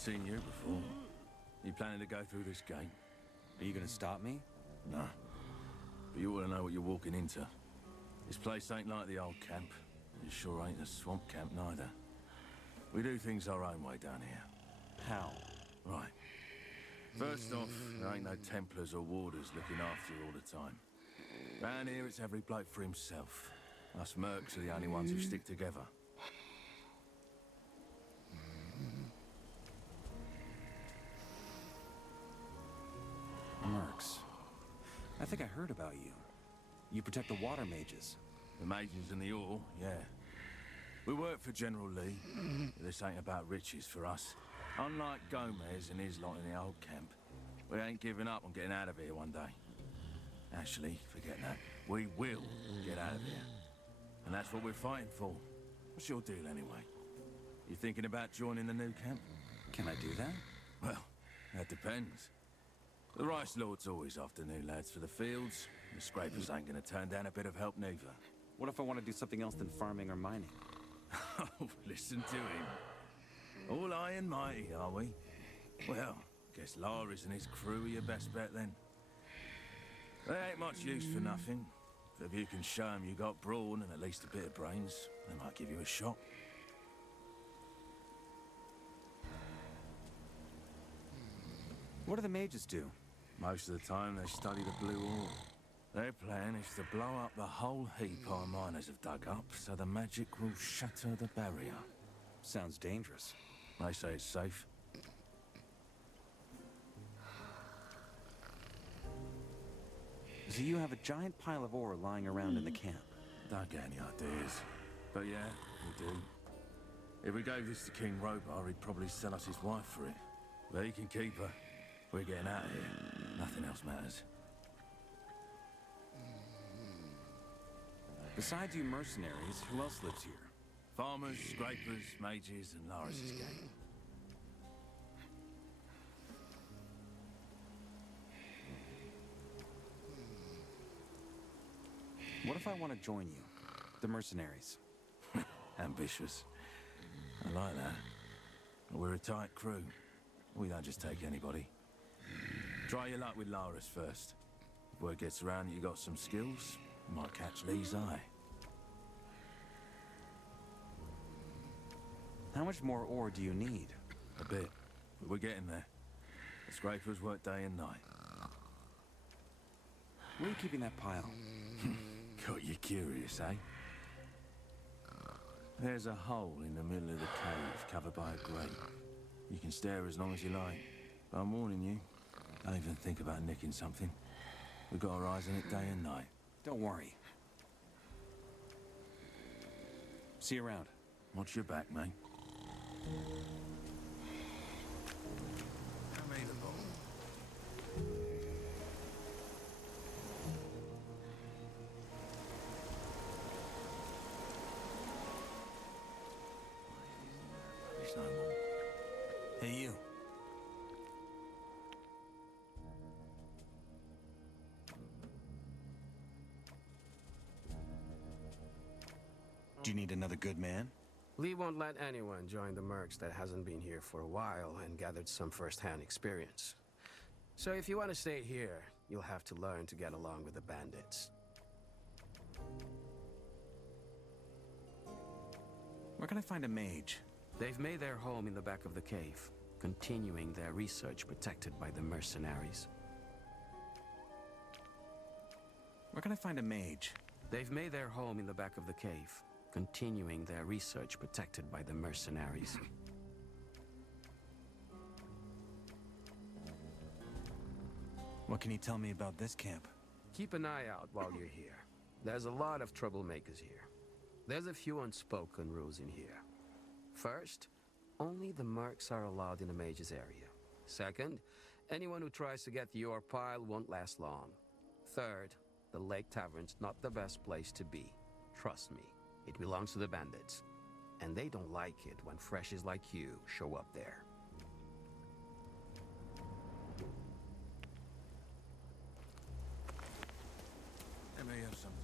seen you before. You planning to go through this gate? Are you gonna stop me? No. But you ought to know what you're walking into. This place ain't like the old camp. It sure ain't a swamp camp neither. We do things our own way down here. How? Right. First off, there ain't no Templars or warders looking after you all the time. Round here, it's every bloke for himself. Us mercs are the only ones who stick together. Mercs. I think I heard about you. You protect the water mages. The mages and the ore, yeah. We work for General Lee. But this ain't about riches for us. Unlike Gomez and his lot in the old camp, we ain't giving up on getting out of here one day. Actually, forget that. We will get out of here. And that's what we're fighting for. What's your deal anyway? You thinking about joining the new camp? Can I do that? Well, that depends. The Rice Lord's always after new lads for the fields. The scrapers ain't gonna turn down a bit of help neither. What if I want to do something else than farming or mining? Oh, listen to him. All high and mighty, are we? Well, guess Laris and his crew are your best bet then. They ain't much use for nothing. But if you can show them you got brawn and at least a bit of brains, they might give you a shot. What do the mages do? Most of the time they study the blue ore. Their plan is to blow up the whole heap our miners have dug up, so the magic will shatter the barrier. Sounds dangerous. They say it's safe. So you have a giant pile of ore lying around in the camp? Don't get any ideas. But yeah, we do. If we gave this to King Robar, he'd probably sell us his wife for it. But he can keep her. We're getting out of here. Nothing else matters. Besides you mercenaries, who else lives here? Farmers, scrapers, mages, and Laris's gang. What if I want to join you? The mercenaries. Ambitious. I like that. But we're a tight crew. We don't just take anybody. Try your luck with Laris first. If word gets around that you got some skills, you might catch Lee's eye. How much more ore do you need? A bit. But we're getting there. The scrapers work day and night. Where are you keeping that pile? Got you curious, eh? There's a hole in the middle of the cave covered by a grate. You can stare as long as you like. But I'm warning you, don't even think about nicking something. We've got our eyes on it day and night. Don't worry. See you around. Watch your back, mate. No more. Hey, you. Do you need another good man? Lee won't let anyone join the mercs that hasn't been here for a while and gathered some first-hand experience. So if you want to stay here, you'll have to learn to get along with the bandits. Where can I find a mage? They've made their home in the back of the cave, continuing their research protected by the mercenaries. Where can I find a mage? They've made their home in the back of the cave, continuing their research protected by the mercenaries. What can you tell me about this camp? Keep an eye out while you're here. There's a lot of troublemakers here. There's a few unspoken rules in here. First, only the mercs are allowed in the mage's area. Second, anyone who tries to get the ore pile won't last long. Third, the Lake Tavern's not the best place to be. Trust me, it belongs to the bandits. And they don't like it when freshies like you show up there. Let me have something.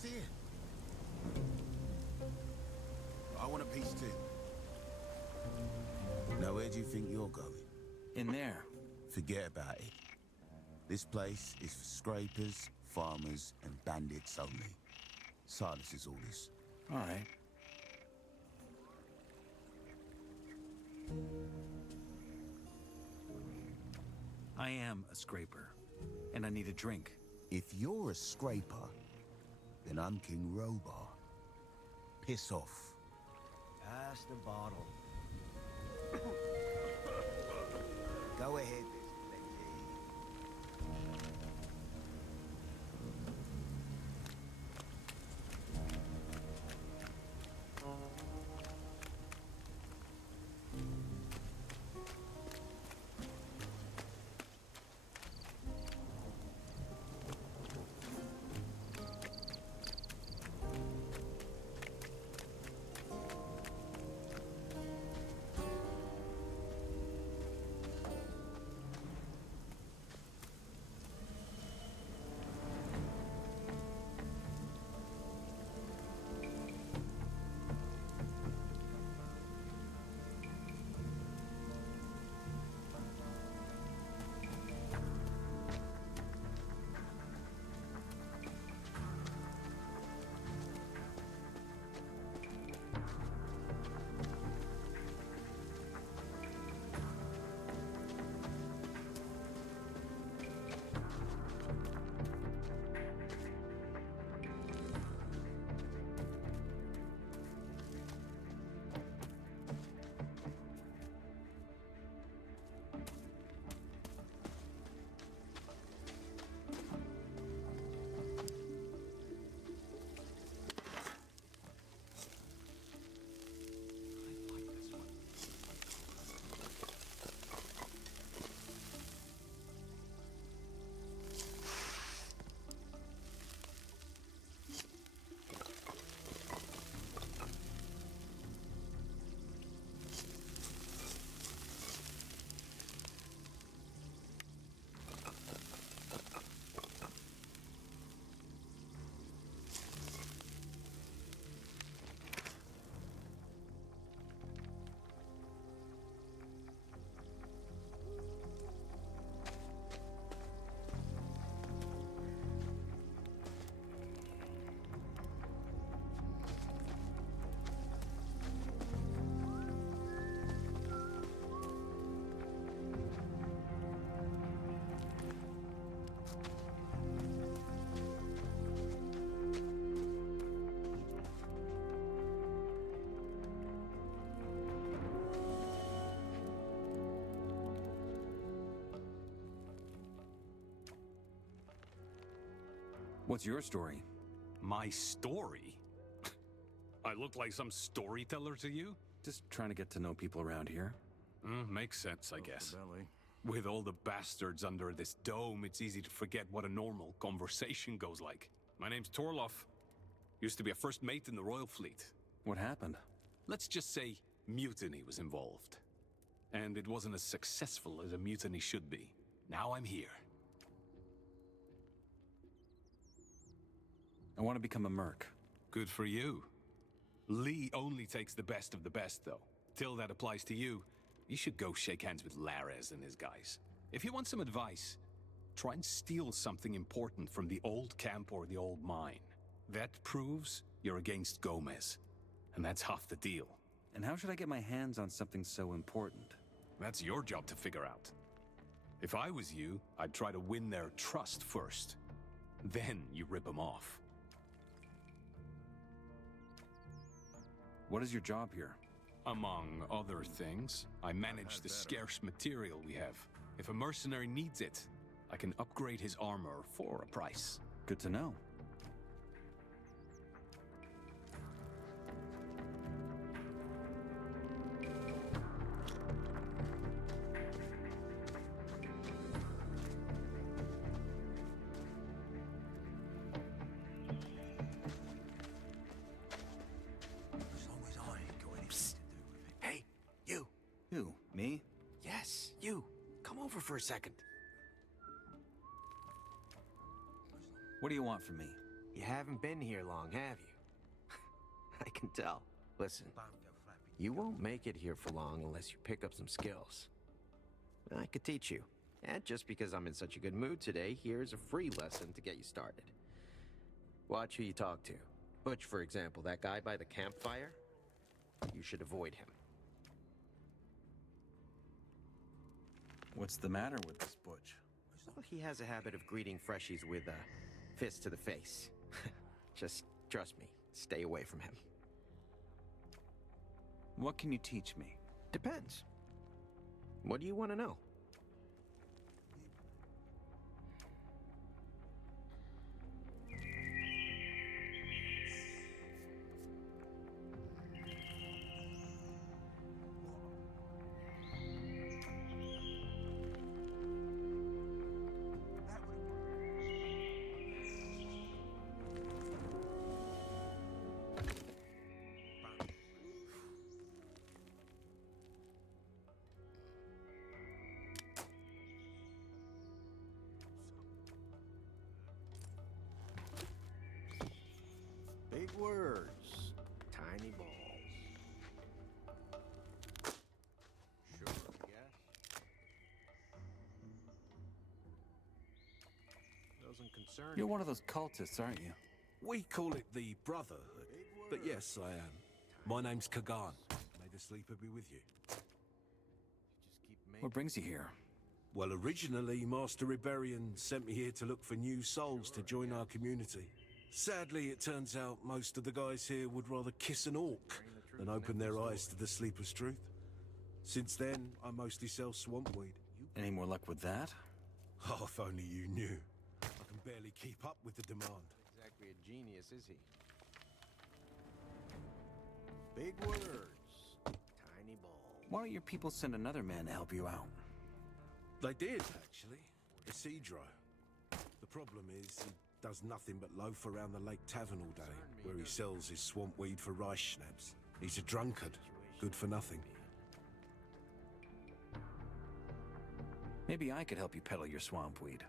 What's here? I want a piece too. Now, where do you think you're going? In there. Forget about it. This place is for scrapers, farmers, and bandits only. Silas' orders. All right. I am a scraper, and I need a drink. If you're a scraper, then I'm King Robar. Piss off. Pass the bottle. Go ahead, there's plenty. What's your story? My story? I look like some storyteller to you? Just trying to get to know people around here. Makes sense, I guess. With all the bastards under this dome, it's easy to forget what a normal conversation goes like. My name's Torloff. Used to be a first mate in the Royal Fleet. What happened? Let's just say mutiny was involved. And it wasn't as successful as a mutiny should be. Now I'm here. I want to become a merc. Good for you. Lee only takes the best of the best, though. Till that applies to you, you should go shake hands with Lares and his guys. If you want some advice, try and steal something important from the old camp or the old mine. That proves you're against Gomez. And that's half the deal. And how should I get my hands on something so important? That's your job to figure out. If I was you, I'd try to win their trust first. Then you rip them off. What is your job here? Among other things, I manage the scarce material we have. If a mercenary needs it, I can upgrade his armor for a price. Good to know. Who? Me? Yes, you. Come over for a second. What do you want from me? You haven't been here long, have you? I can tell. Listen, you won't make it here for long unless you pick up some skills. I could teach you. And just because I'm in such a good mood today, here's a free lesson to get you started. Watch who you talk to. Butch, for example, that guy by the campfire, you should avoid him. What's the matter with this Butch? Well, he has a habit of greeting freshies with a fist to the face. Just trust me, stay away from him. What can you teach me? Depends. What do you want to know? Big words, tiny balls. Sure, I guess. Doesn't concern You're me. one of those cultists, aren't you? We call it the Brotherhood. But yes, I am. My name's Kagan. May the sleeper be with you. What brings you here? Well, originally, Master Rebellion sent me here to look for new souls to join our community. Sadly, it turns out most of the guys here would rather kiss an orc than open their eyes to the sleeper's truth. Since then, I mostly sell swampweed. Any more luck with that? Oh, if only you knew. I can barely keep up with the demand. Not exactly a genius, is he? Big words, tiny balls. Why don't your people send another man to help you out? They did, actually. Isidro. The problem is, he does nothing but loaf around the Lake Tavern all day, where he sells his swampweed for rice schnapps. He's a drunkard, good for nothing. Maybe I could help you peddle your swampweed.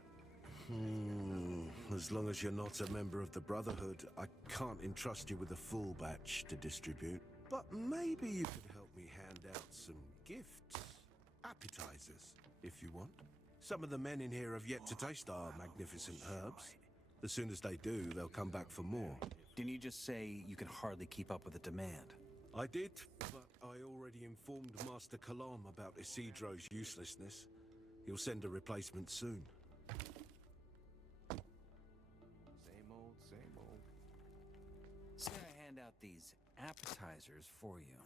As long as you're not a member of the Brotherhood, I can't entrust you with a full batch to distribute. But maybe you could help me hand out some gifts. Appetizers, if you want. Some of the men in here have yet to taste our magnificent herbs. As soon as they do, they'll come back for more. Didn't you just say you can hardly keep up with the demand? I did, but I already informed Master Kalam about Isidro's uselessness. He'll send a replacement soon. Same old, same old. Say I hand out these appetizers for you.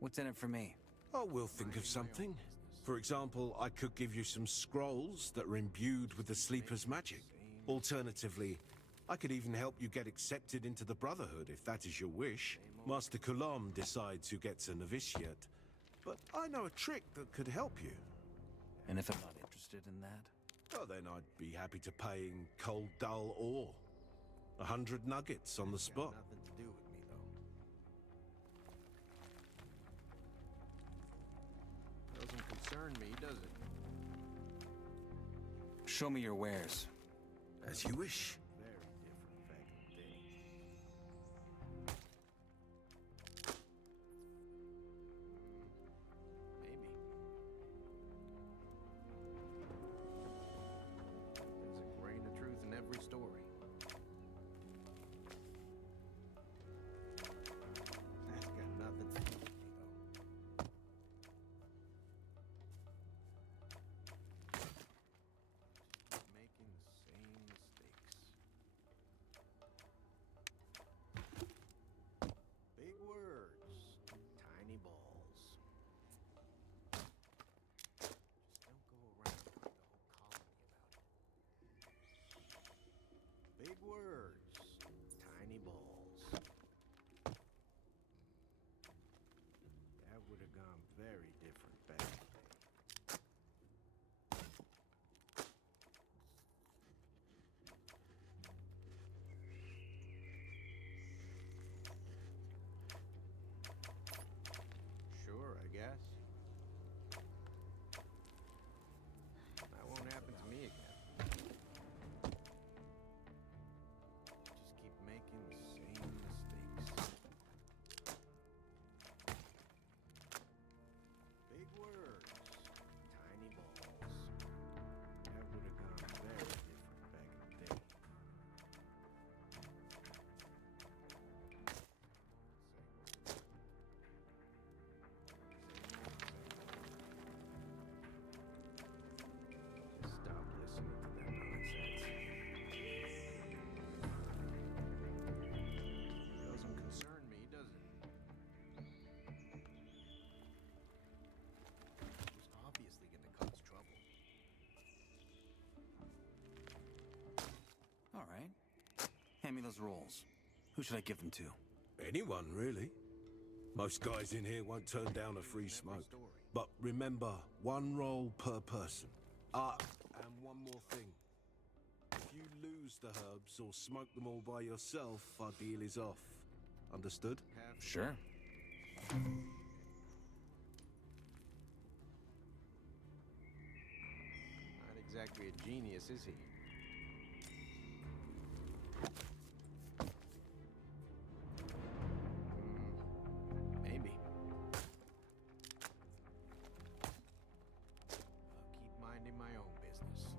What's in it for me? Oh, we'll think of something. For example, I could give you some scrolls that are imbued with the Sleeper's magic. Alternatively, I could even help you get accepted into the Brotherhood if that is your wish. Master Kulam decides who gets a novitiate, but I know a trick that could help you. And if I'm not interested in that? Oh, then I'd be happy to pay in cold, dull ore. 100 nuggets on the spot. Nothing to do with me, though. Doesn't concern me, does it? Show me your wares. As you wish. Very different faculty. Maybe. There's a grain of truth in every story. That's got nothing to do with me, though. Just keep making the same mistakes. Big words, tiny balls. Just don't go around telling the whole colony about it. Big words, tiny balls. That would have gone very different back in the day. Sure, I guess. That won't happen to me again. Hand me those rolls. Who should I give them to? Anyone, really. Most guys in here won't turn down a free smoke. But remember, one roll per person. And one more thing. If you lose the herbs or smoke them all by yourself, our deal is off. Understood? Sure. Not exactly a genius, is he? Maybe. I'll keep minding my own business.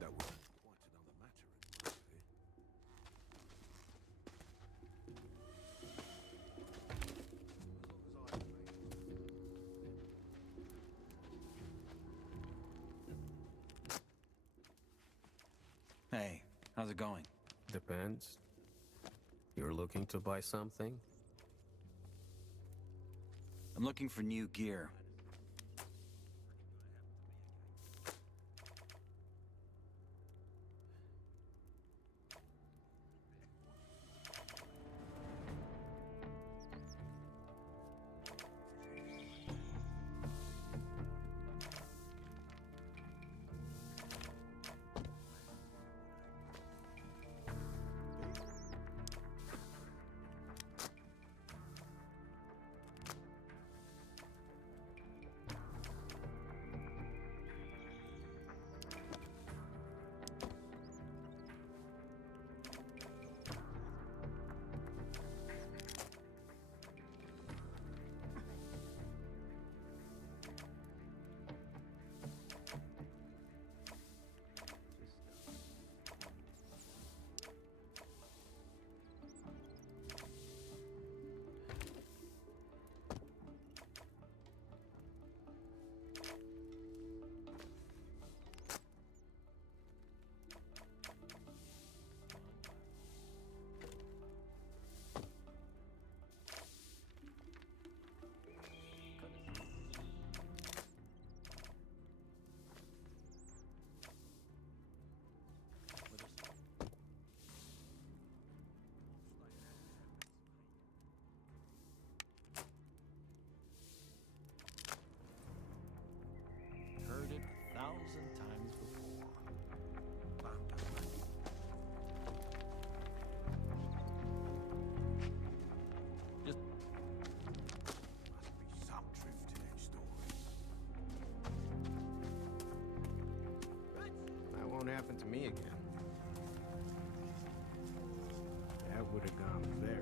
That was quite another matter in my day. As long as I Hey, how's it going? Depends. You're looking to buy something? I'm looking for new gear. Heard it 1,000 times before. Just Must be some truth to that story. that won't happen to me again. That would have gone very.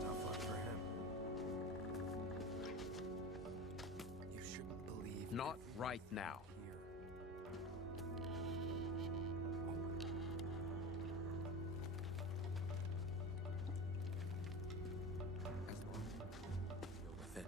Tough luck for him. You shouldn't believe Not right now. here. As long as you deal with it.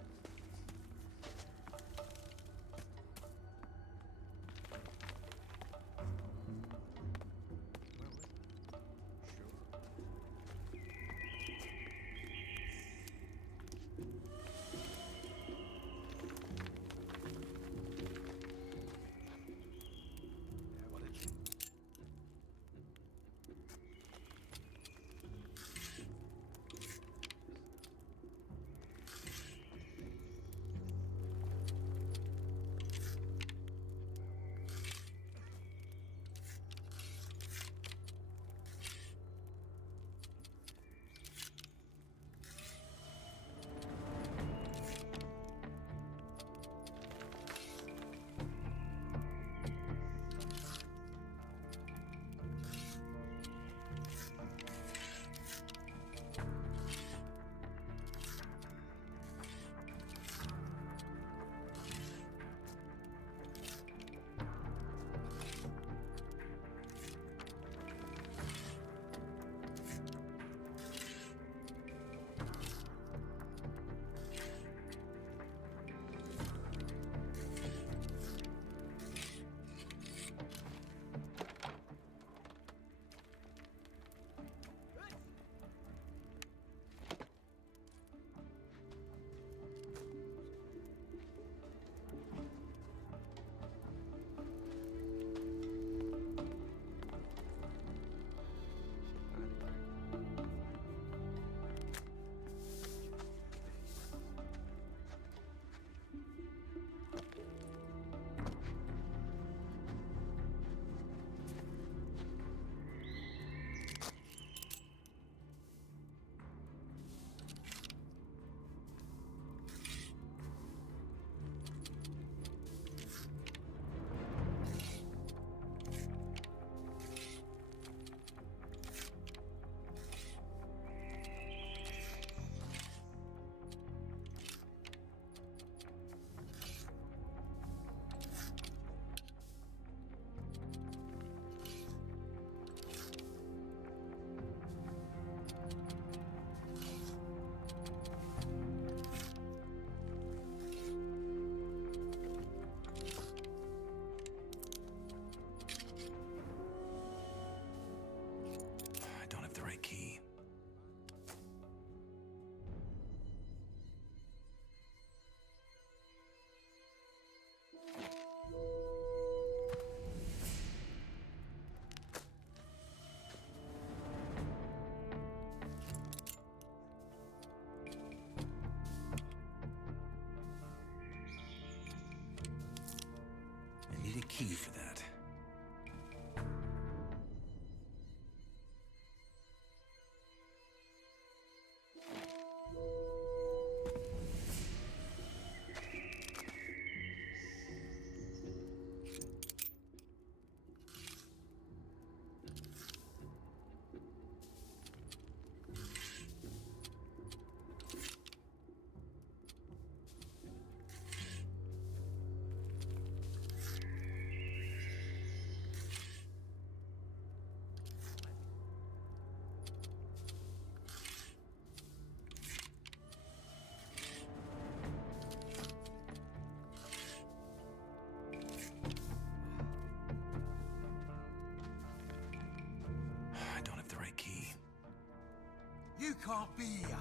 I don't have the right key. I need a key for that. I don't have the right key. You can't be here.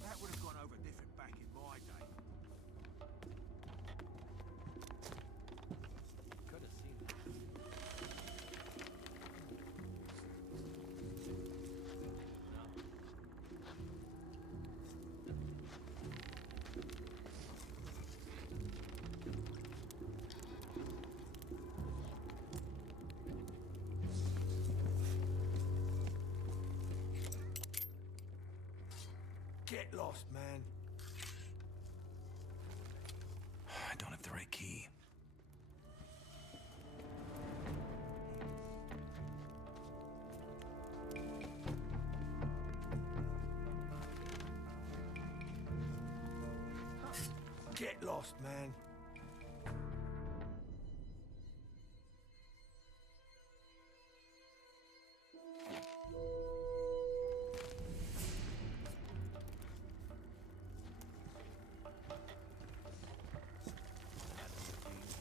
That would have gone over different back in my day. Could have seen that. Get lost, man. I don't have the right key. Get lost, man.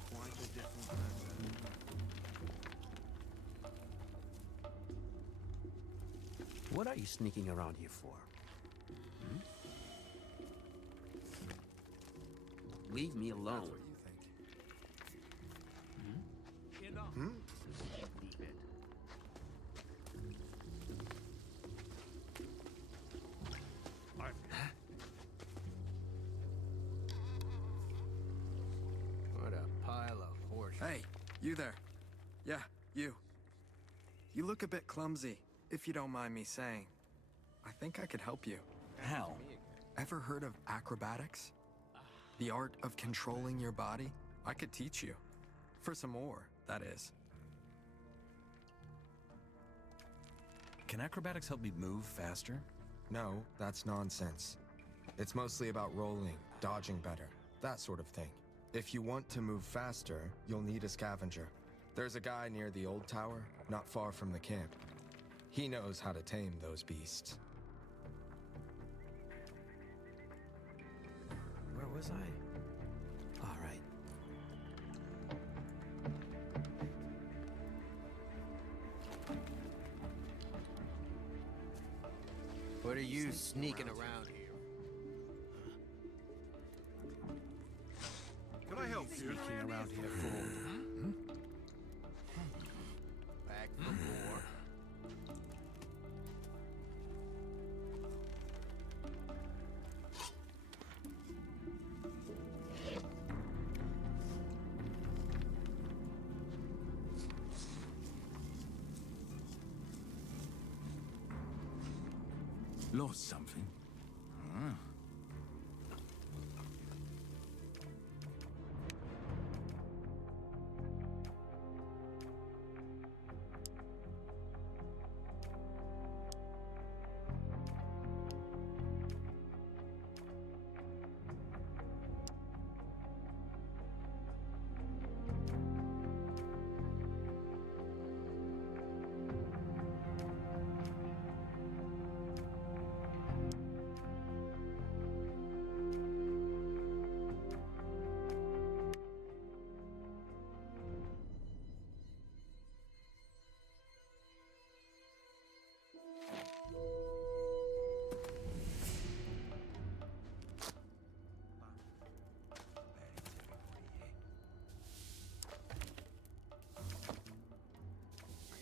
Quite a different matter. What are you sneaking around here for? Leave me alone. Leave it. What a pile of horse. Hey, you there. Yeah, you. You look a bit clumsy, if you don't mind me saying. I think I could help you. How? Ever heard of acrobatics? The art of controlling your body? I could teach you. For some more, that is. Can acrobatics help me move faster? No, that's nonsense. It's mostly about rolling, dodging better, that sort of thing. If you want to move faster, you'll need a scavenger. There's a guy near the old tower, not far from the camp. He knows how to tame those beasts. Where was I? All right. What are you sneaking around here? Can I help you? Sneaking around here for? Lost something? Huh?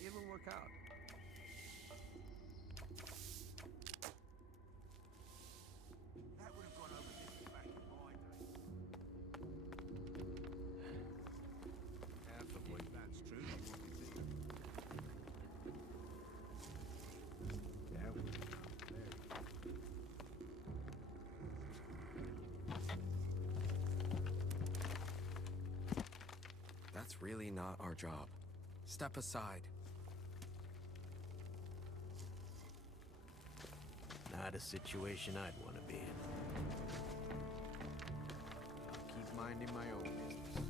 It'll work out. That would have gone over this back in my day. Careful, if that's true, you want me to. There we go. There we go. That's really not our job. Step aside. Not a situation I'd want to be in. I'll keep minding my own business.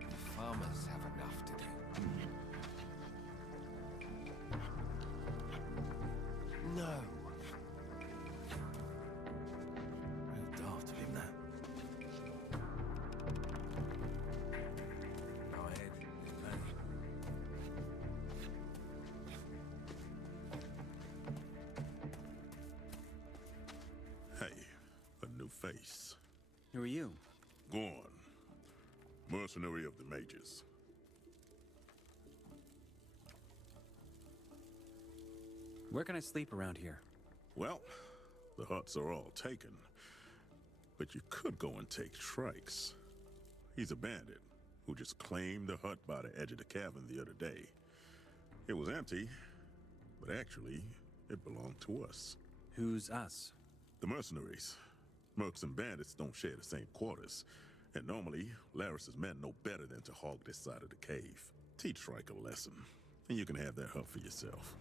The farmers have enough to do. No. Real daft of him, that. Go ahead. There's plenty. Hey, a new face. Who are you? Gorn, mercenary of the mages. Where can I sleep around here? Well, the huts are all taken. But you could go and take Shrikes. He's a bandit who just claimed the hut by the edge of the cavern the other day. It was empty, but actually, it belonged to us. Who's us? The mercenaries. Mercs and bandits don't share the same quarters. And normally, Laris's men know better than to hog this side of the cave. Teach Shrike a lesson, and you can have that hut for yourself.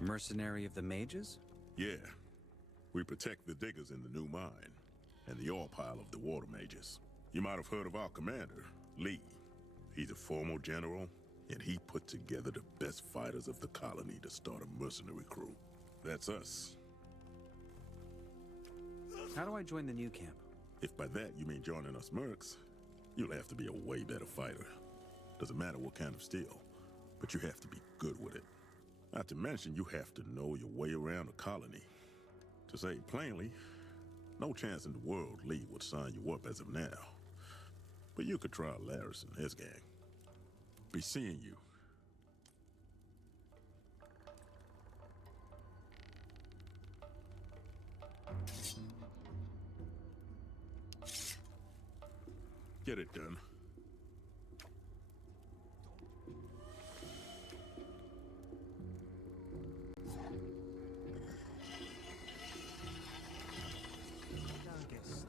Mercenary of the mages? Yeah. We protect the diggers in the new mine, and the ore pile of the water mages. You might have heard of our commander, Lee. He's a former general, and he put together the best fighters of the colony to start a mercenary crew. That's us. How do I join the new camp? If by that you mean joining us mercs, you'll have to be a way better fighter. Doesn't matter what kind of steel, but you have to be good with it. Not to mention, you have to know your way around a colony. To say it plainly, no chance in the world Lee would sign you up as of now. But you could try Laris and his gang. Be seeing you. Get it done. Don't get stuffed.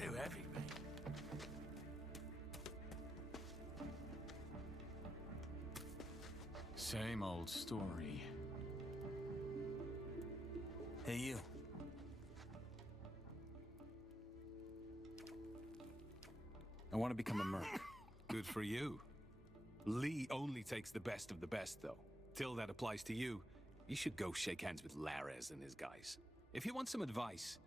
too heavy, mate. Same old story. Hey, you. I want to become a merc. Good for you. Lee only takes the best of the best, though. Till that applies to you, you should go shake hands with Lares and his guys. If you want some advice,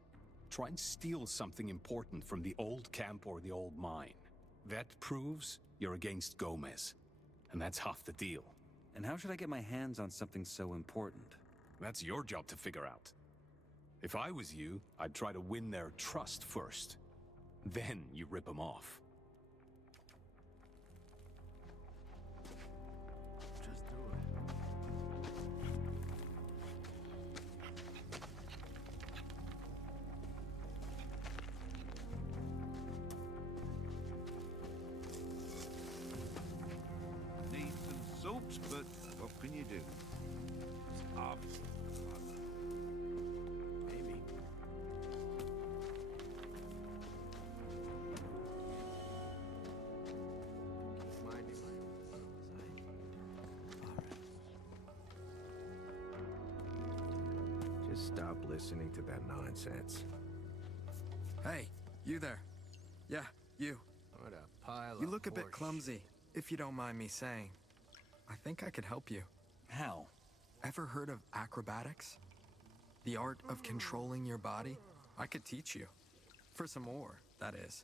try and steal something important from the old camp or the old mine. That proves you're against Gomez. And that's half the deal. And how should I get my hands on something so important? That's your job to figure out. If I was you, I'd try to win their trust first. Then you rip them off. Just do it. Needs some salt, but what can you do? It's obvious. Maybe. Just stop listening to that nonsense. Hey, you there. Yeah, you. What a pile You of look a bit horseshit. clumsy, if you don't mind me saying. I think I could help you. How? Ever heard of acrobatics? The art of controlling your body? I could teach you. For some more, that is.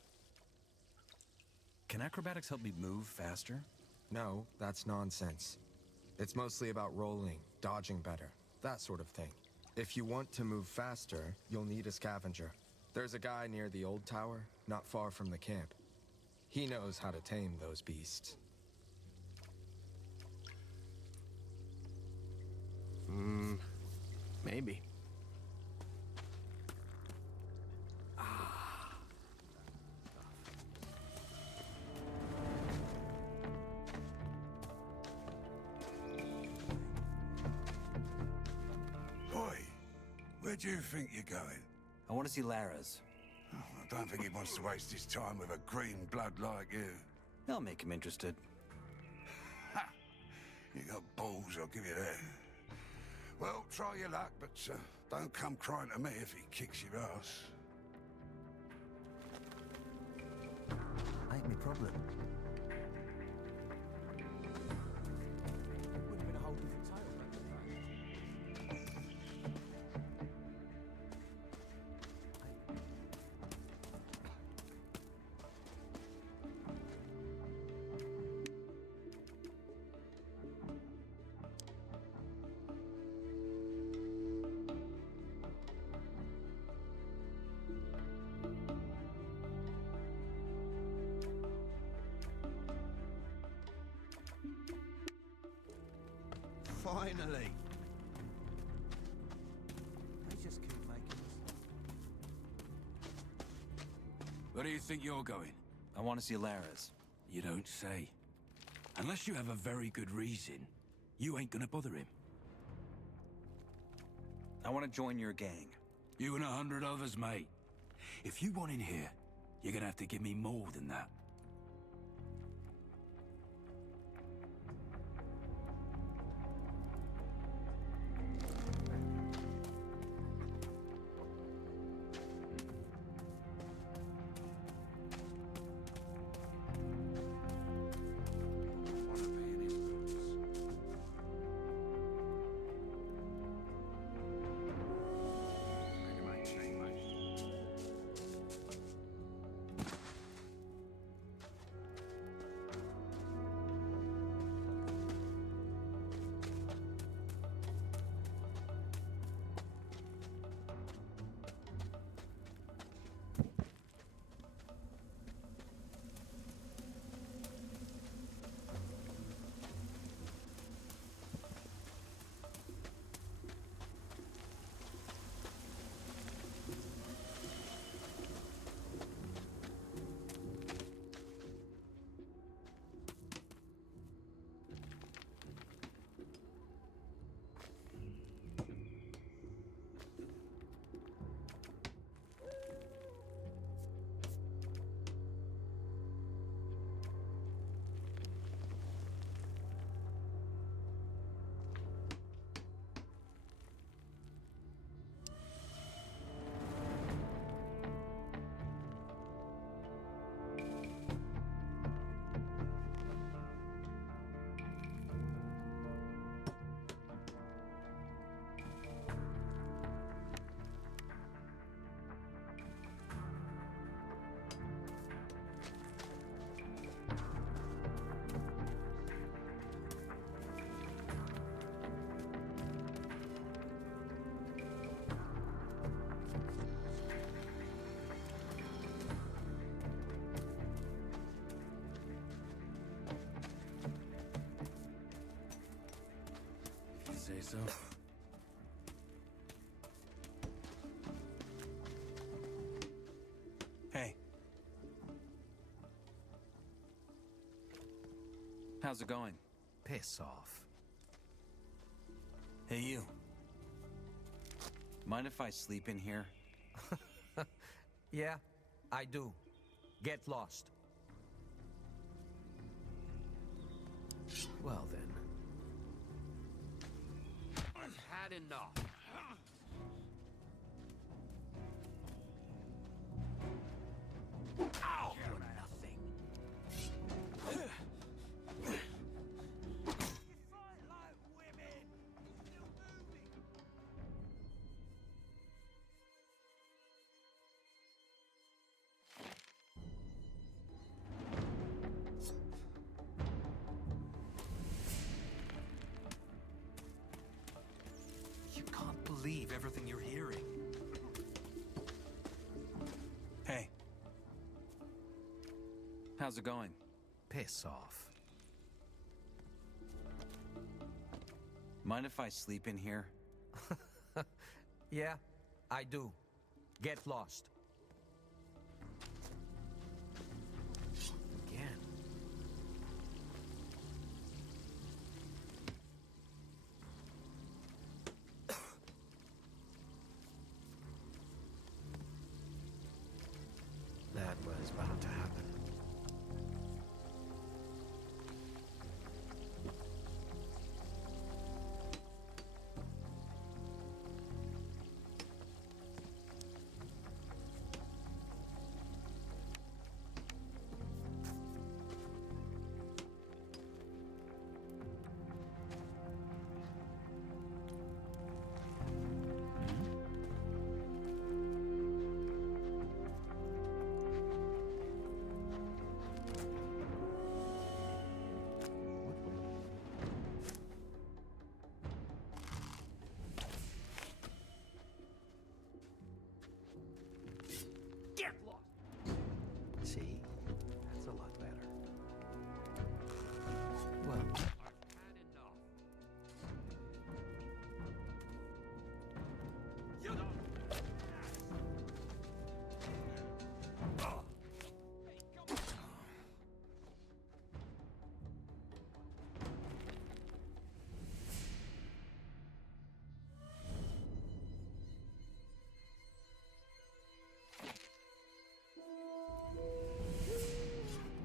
Can acrobatics help me move faster? No, that's nonsense. It's mostly about rolling, dodging better, that sort of thing. If you want to move faster, you'll need a scavenger. There's a guy near the old tower, not far from the camp. He knows how to tame those beasts. Maybe. Boy, where do you think you're going? I want to see Lares. Oh, I don't think he wants to waste his time with a green blood like you. I'll make him interested. Ha! You got balls, I'll give you that. Well, try your luck, but don't come crying to me if he kicks your ass. Ain't me problem. Would have been a whole different title back then. Finally! They just keep making us. Where do you think you're going? I want to see Lares. You don't say. Unless you have a very good reason, you ain't gonna bother him. I want to join your gang. You and 100 others, mate. If you want in here, you're gonna have to give me more than that. Wanna be in his boots. say so. Hey. How's it going? Piss off. Hey, you. Mind if I sleep in here? Yeah, I do. Get lost. Well then. I've had enough. Ow! You're nothing. You fight like women. Still moving. You can't believe everything you're hearing. Hey. How's it going? Piss off. Mind if I sleep in here? Yeah, I do. Get lost. Again. That was bound to happen. Get lost. See? That's a lot better. Well, I've had enough. You don't. Hey, come on.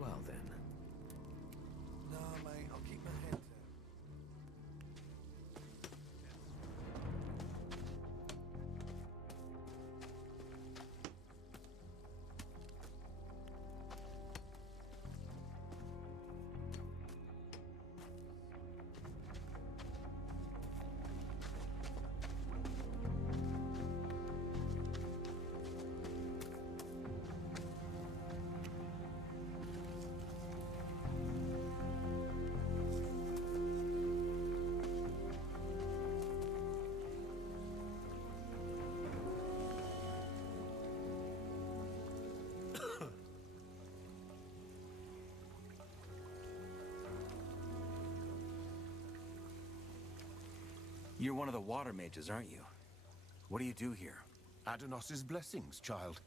well then. No, mate, I'll keep my head down. You're one of the water mages, aren't you? What do you do here? Adonis's blessings, child.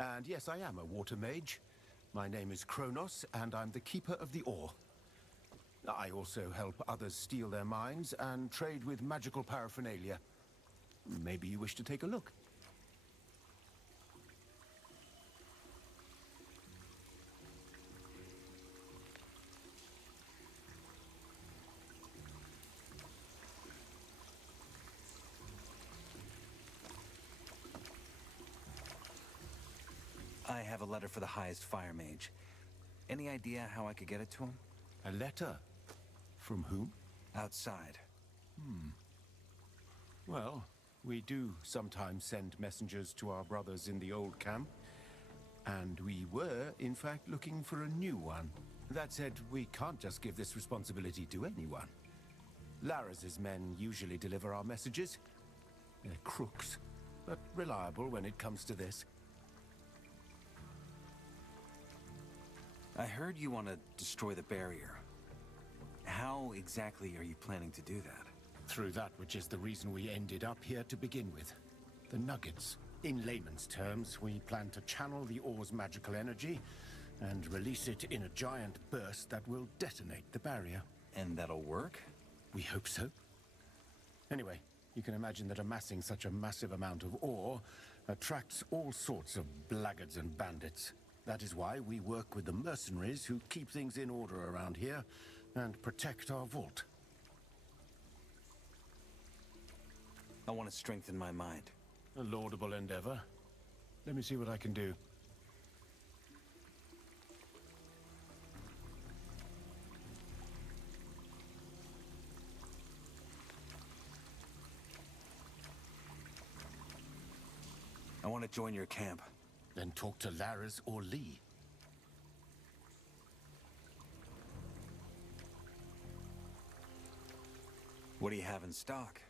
And yes, I am a water mage. My name is Kronos, and I'm the keeper of the ore. I also help others steal their mines and trade with magical paraphernalia. Maybe you wish to take a look. I have a letter for the highest fire mage. Any idea how I could get it to him? A letter? From whom? Outside. Well, we do sometimes send messengers to our brothers in the old camp. And we were, in fact, looking for a new one. That said, we can't just give this responsibility to anyone. Laraz's men usually deliver our messages. They're crooks, but reliable when it comes to this. I heard you want to destroy the barrier. How exactly are you planning to do that? through that which is the reason we ended up here to begin with. The nuggets. In layman's terms, we plan to channel the ore's magical energy and release it in a giant burst that will detonate the barrier. And that'll work? We hope so. Anyway, you can imagine that amassing such a massive amount of ore attracts all sorts of blackguards and bandits. That is why we work with the mercenaries who keep things in order around here and protect our vault. I want to strengthen my mind. A laudable endeavor. Let me see what I can do. I want to join your camp. Then talk to Laras or Lee. What do you have in stock?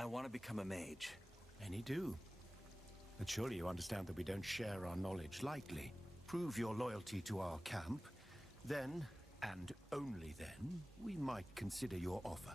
I want to become a mage. Many do. But surely you understand that we don't share our knowledge lightly. Prove your loyalty to our camp, then, and only then, we might consider your offer.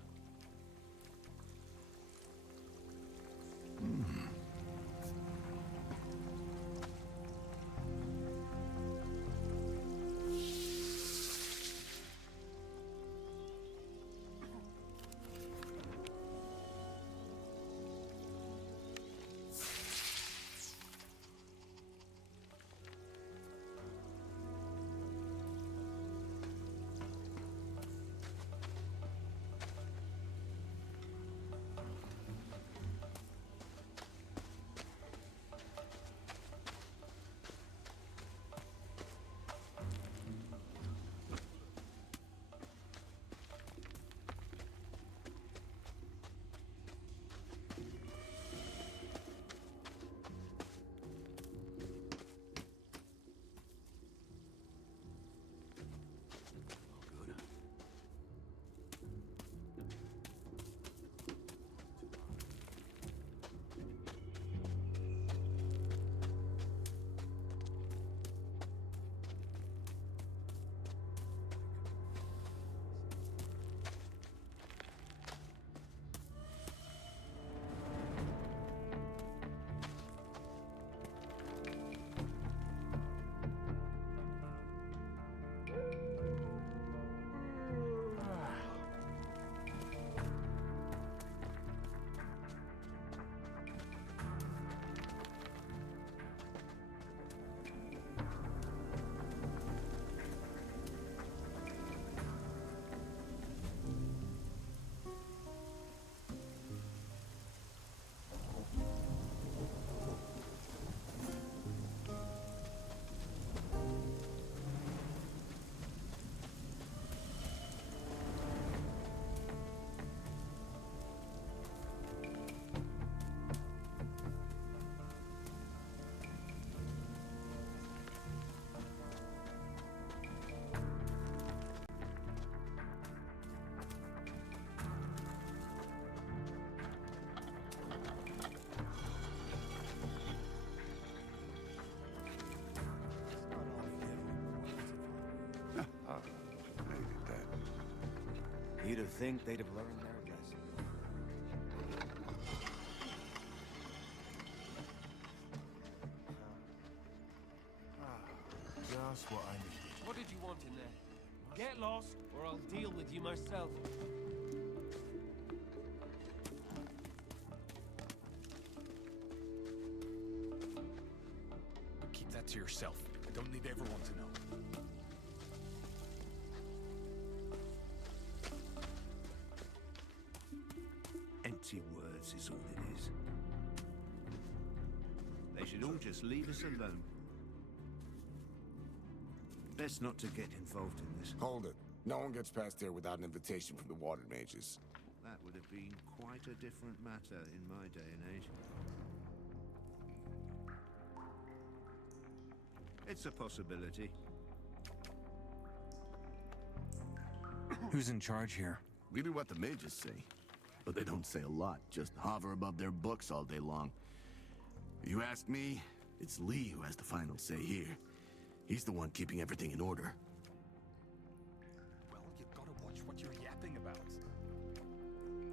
to think they'd have learned their lesson. Just what I needed. What did you want in there? Get lost, or I'll deal with you myself. Keep that to yourself. I don't need everyone to know. Empty words is all it is. They should all just leave us alone. Best not to get involved in this. Hold it. No one gets past there without an invitation from the water mages. That would have been quite a different matter in my day and age. It's a possibility. Who's in charge here? We do what the mages say. But they don't say a lot, just hover above their books all day long. If you ask me, it's Lee who has the final say here. He's the one keeping everything in order. Well, you gotta watch what you're yapping about.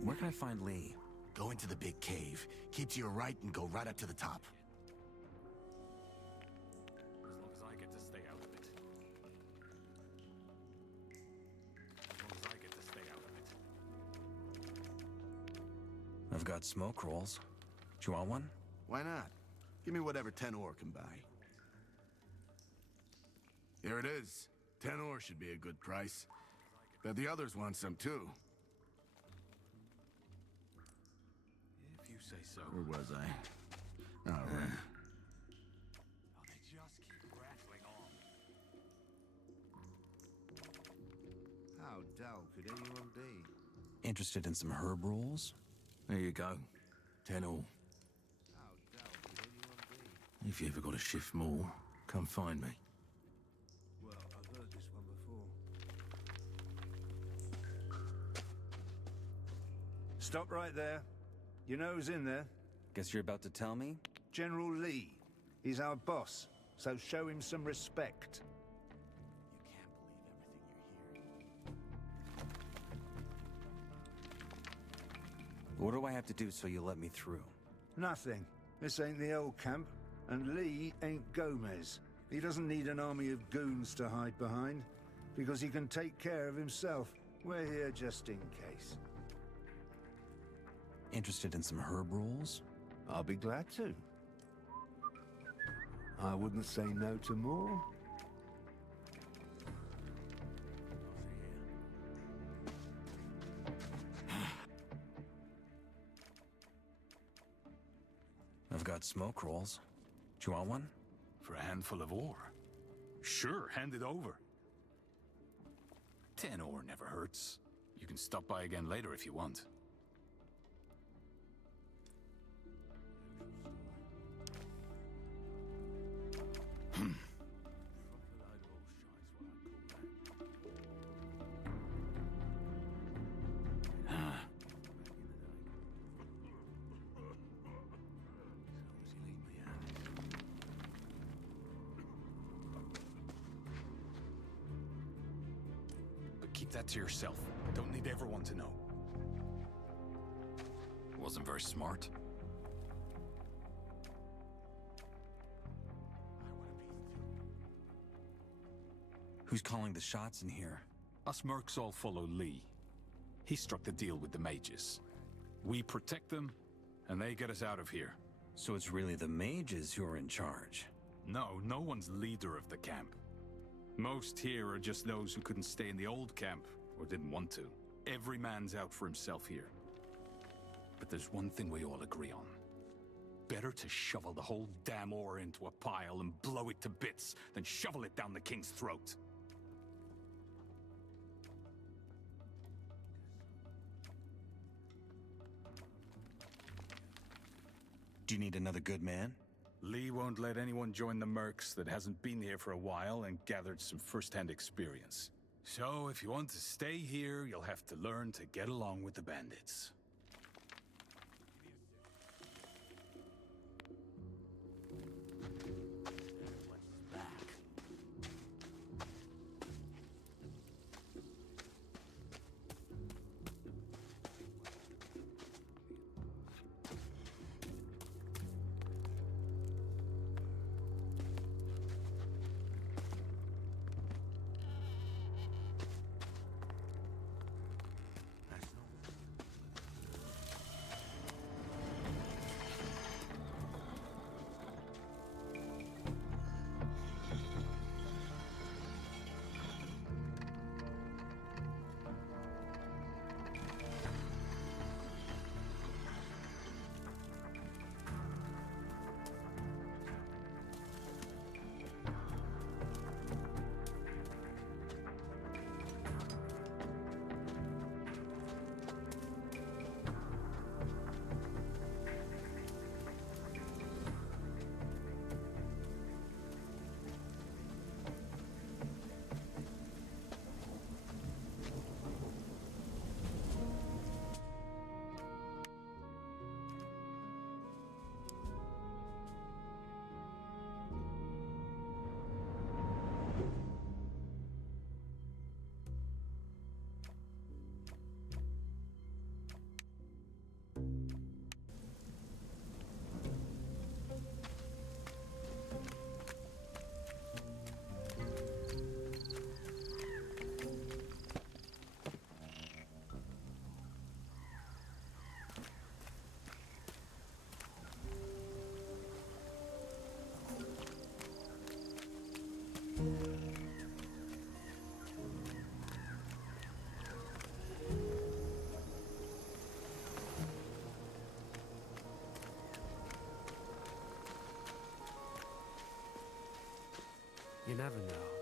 Where can I find Lee? Go into the big cave. Keep to your right and go right up to the top. As long as I get to stay out of it. As long as I get to stay out of it. I've got smoke rolls. Do you want one? Why not? Give me whatever 10 ore can buy. Here it is. 10 ore should be a good price. Bet the others want some too. If you say so. Where was I? All right. Oh, they just keep rattling on. How dull could anyone be? Interested in some herb rolls? There you go. 10 ore. How dull could anyone be? If you ever got a shift more, come find me. Well, I've heard this one before. Stop right there. You know who's in there? Guess you're about to tell me? General Lee. He's our boss, so show him some respect. What do I have to do so you let me through? Nothing. This ain't the old camp, and Lee ain't Gomez. He doesn't need an army of goons to hide behind, because he can take care of himself. We're here just in case. Interested in some herb rolls? I'll be glad to. I wouldn't say no to more. I've got smoke rolls. Do you want one? For a handful of ore? Sure, hand it over. 10 ore never hurts. You can stop by again later if you want. Keep that to yourself. I don't need everyone to know. Wasn't very smart. Who's calling the shots in here? Us mercs all follow Lee. He struck the deal with the mages. We protect them, and they get us out of here. So it's really the mages who are in charge? No, no one's leader of the camp. Most here are just those who couldn't stay in the old camp, or didn't want to. Every man's out for himself here. But there's one thing we all agree on. Better to shovel the whole damn ore into a pile and blow it to bits than shovel it down the king's throat. Do you need another good man? Lee won't let anyone join the mercs that hasn't been here for a while and gathered some first-hand experience. So if you want to stay here, you'll have to learn to get along with the bandits. You never know.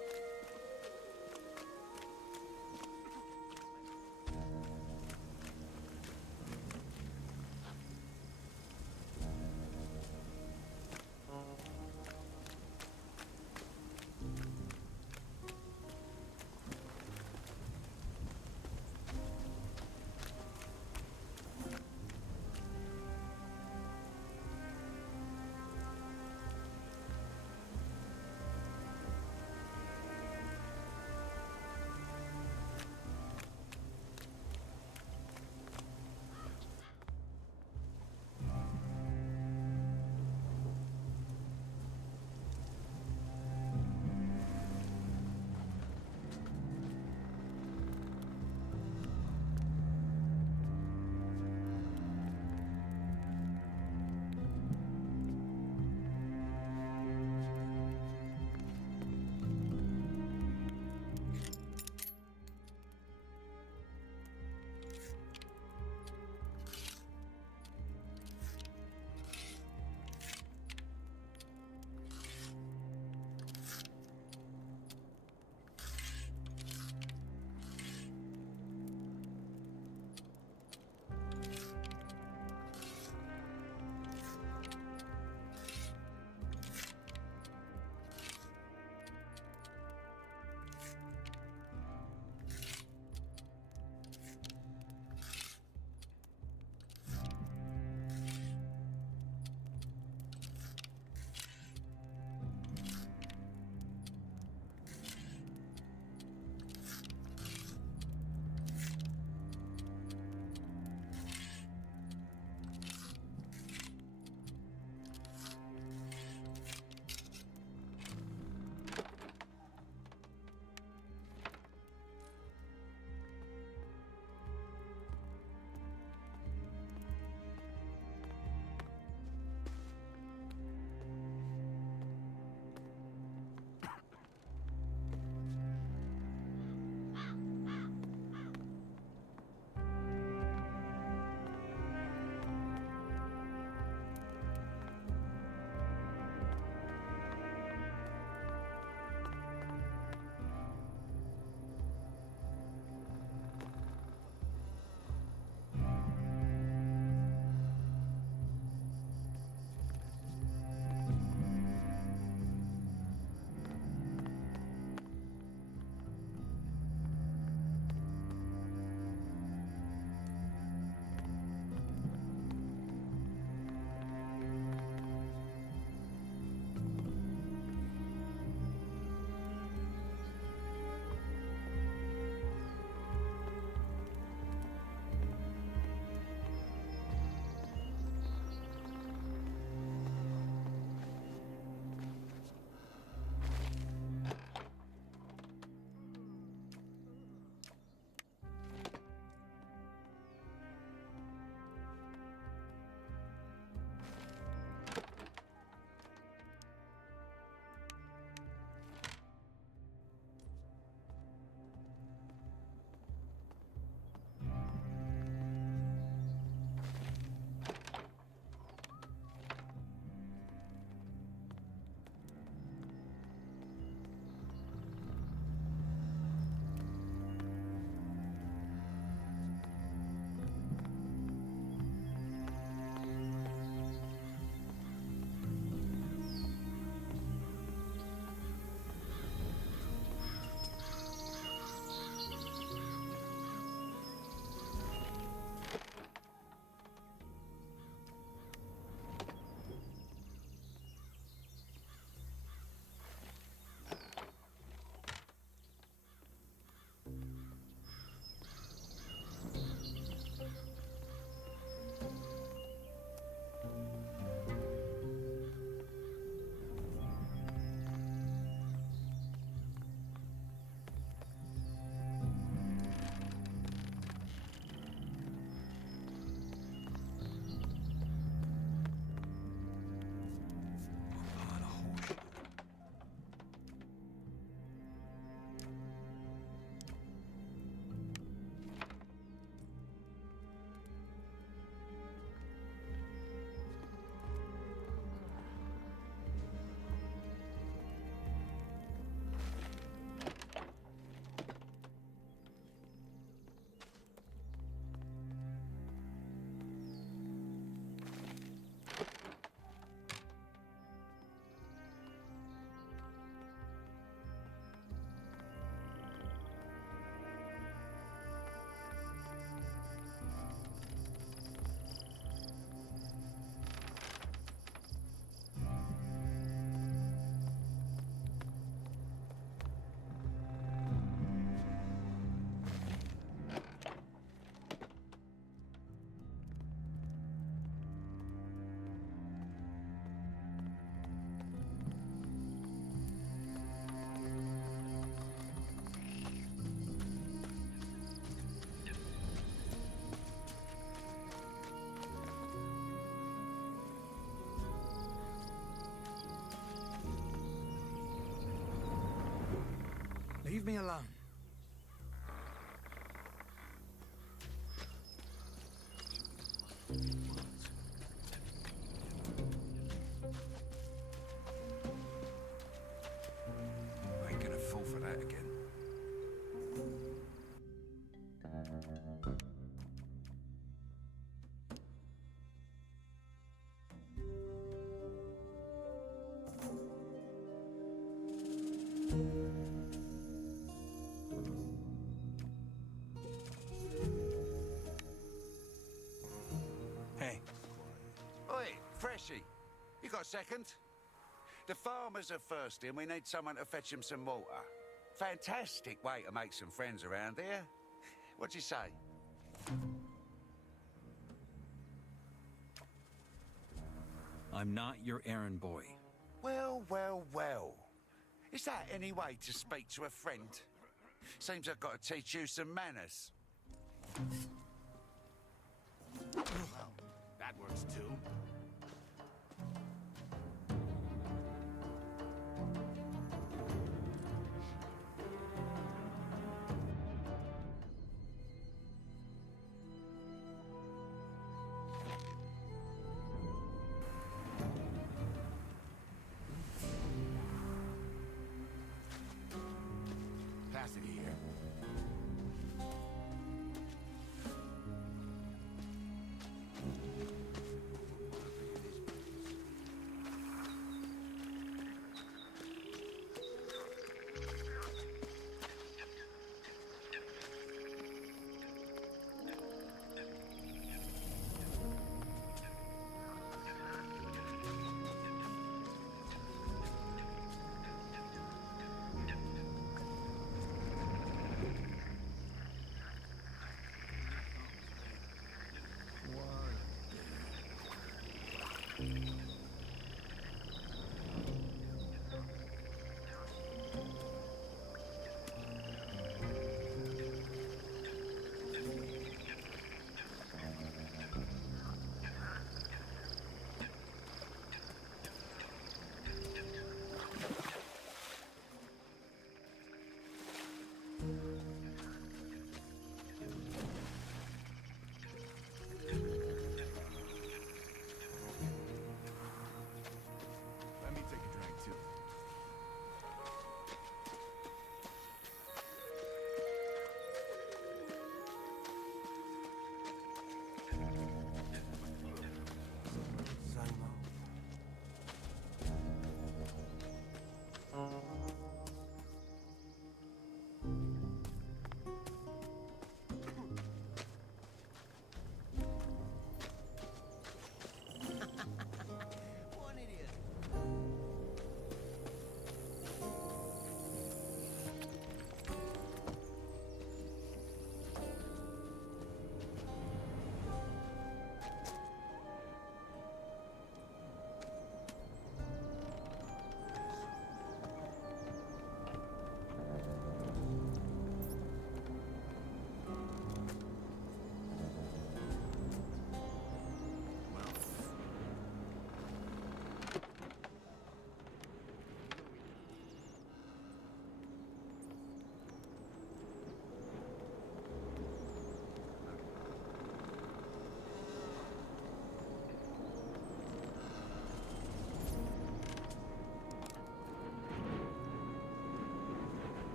Leave me alone. I ain't gonna fall for that again. Hey. Oi, Freshie. You got a second? The farmers are thirsty and we need someone to fetch them some water. Fantastic way to make some friends around here. What'd you say? I'm not your errand boy. Well, well, well. Is that any way to speak to a friend? Seems I've got to teach you some manners. Well, that works too. Pass it here.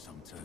some too.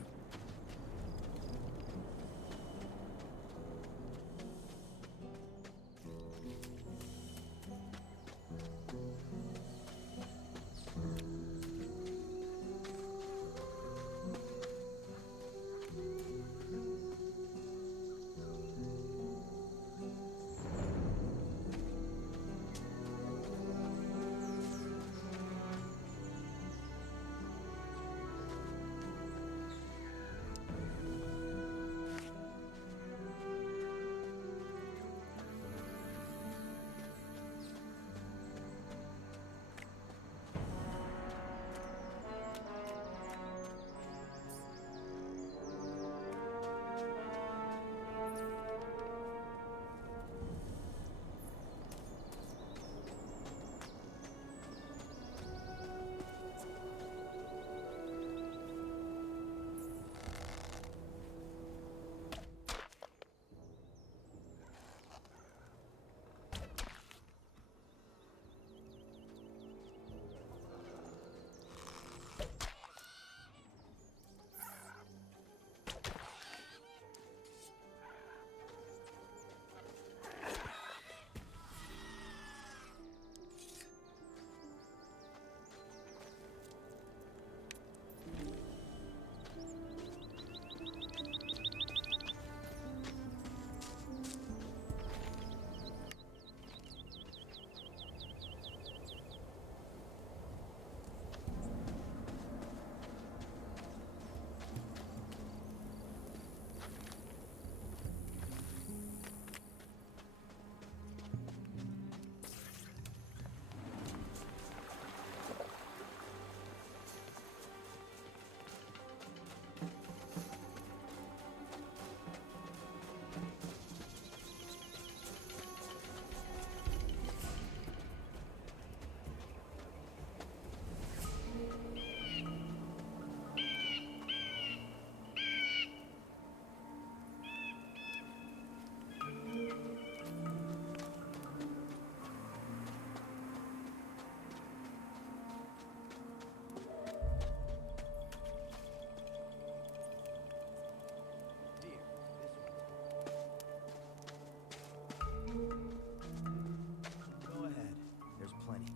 Go ahead. There's plenty.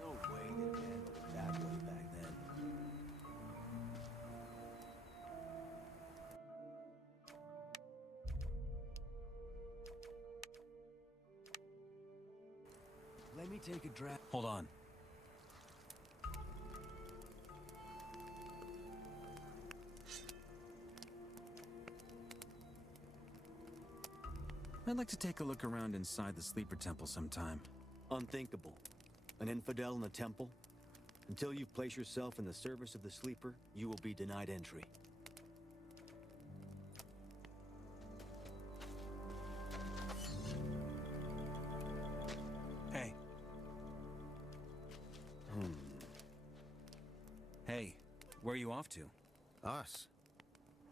No way they'd handle it that way back then. Let me take a draft. Hold on. I'd like to take a look around inside the Sleeper Temple sometime. Unthinkable. An infidel in the temple? Until you place yourself in the service of the Sleeper, you will be denied entry. Hey. Hey, where are you off to? Us?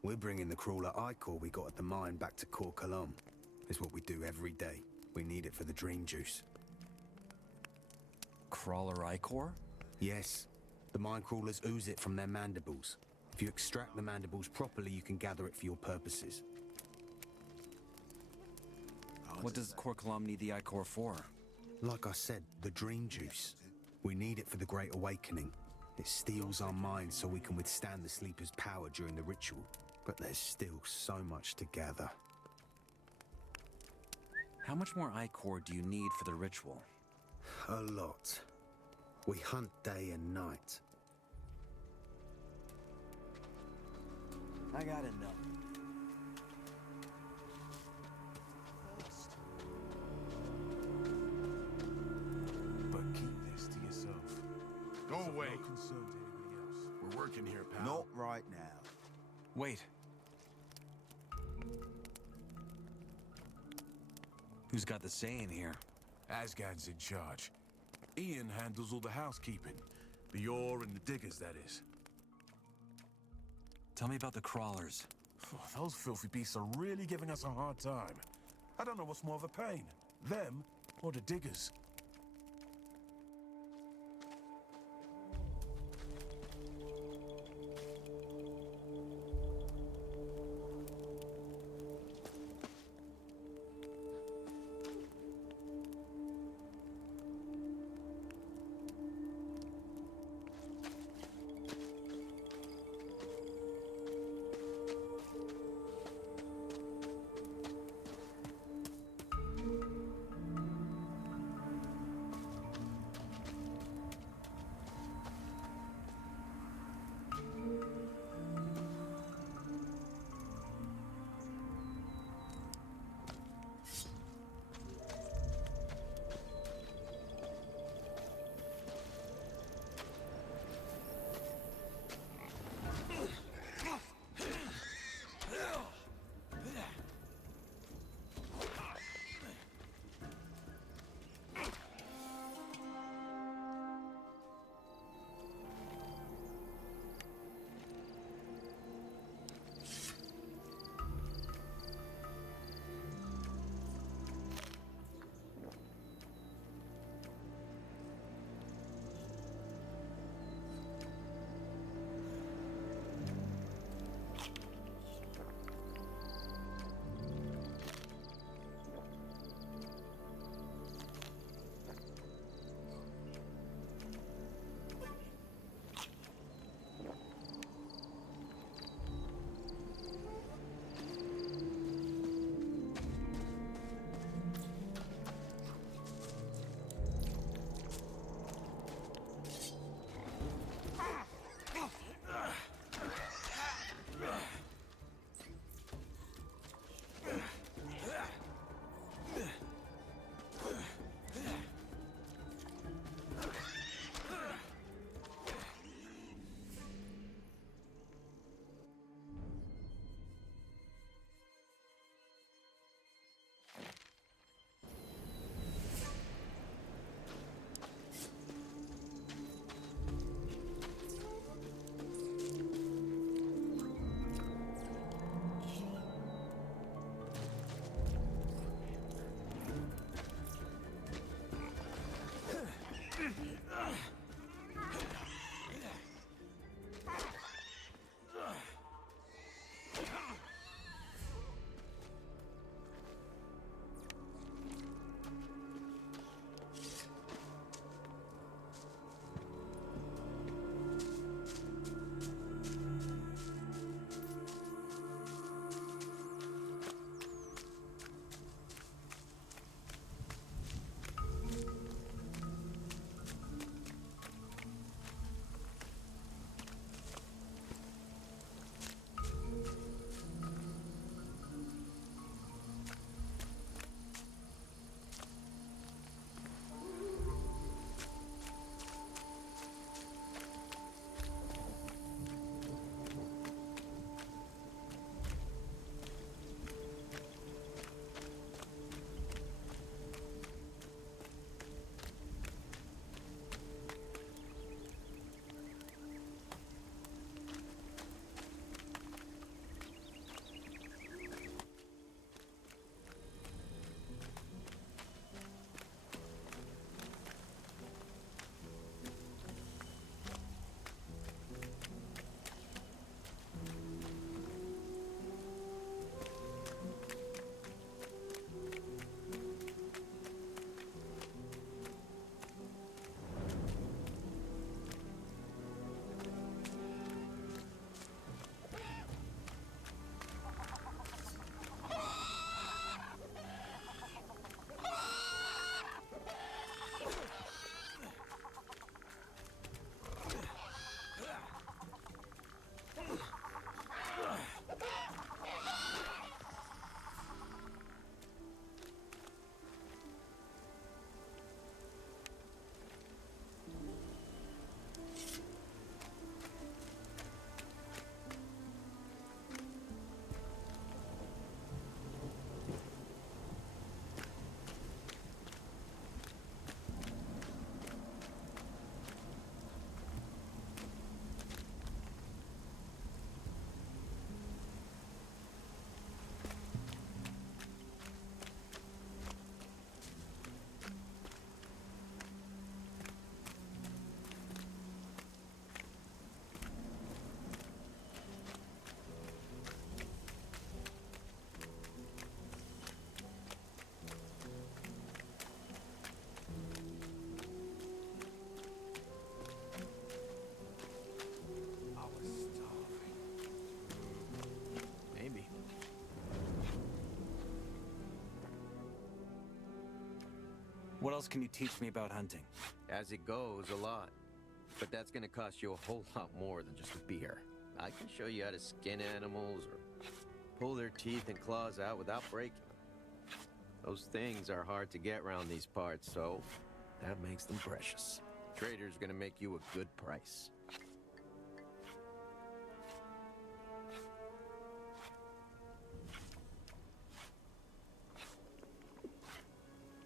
We're bringing the crawler ichor we got at the mine back to Kor Kalam. It's what we do every day. We need it for the dream juice. Crawler ichor? Yes. The mine crawlers ooze it from their mandibles. If you extract the mandibles properly, you can gather it for your purposes. What does Kor Kalam need the ichor for? Like I said, the dream juice. We need it for the Great Awakening. It steals our minds so we can withstand the Sleeper's power during the ritual. But there's still so much to gather. How much more ichor do you need for the ritual? A lot. We hunt day and night. I got enough. But keep this to yourself. Go away. No concern to anybody else. We're working here, pal. Not right now. Wait. Who's got the say in here? Asgad's in charge. Ian handles all the housekeeping. The ore and the diggers, that is. Tell me about the crawlers. Those filthy beasts are really giving us a hard time. I don't know what's more of a pain, them or the diggers. What else can you teach me about hunting? As it goes, a lot. But that's gonna cost you a whole lot more than just a beer. I can show you how to skin animals or pull their teeth and claws out without breaking them. Those things are hard to get around these parts, so that makes them precious. Trader's gonna make you a good price.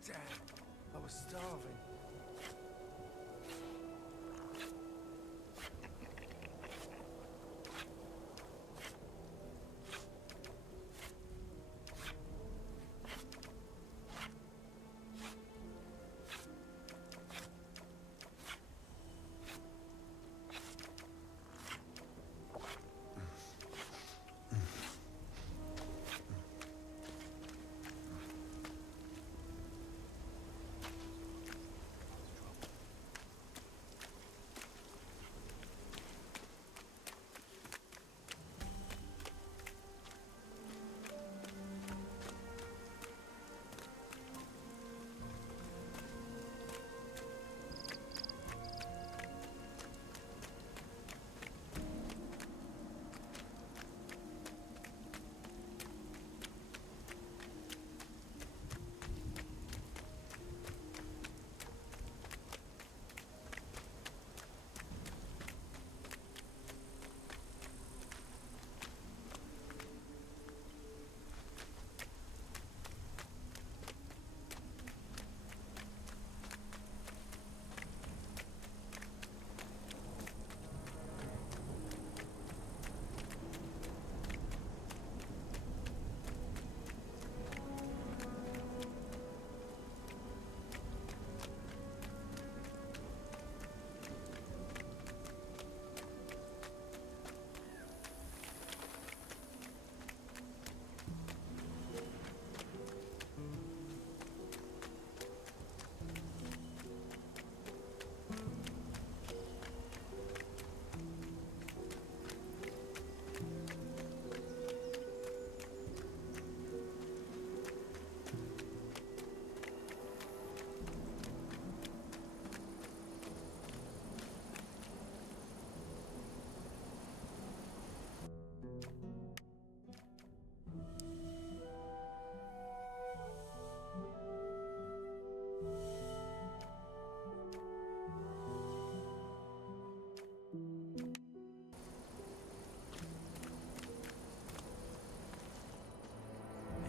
Damn, I was starving.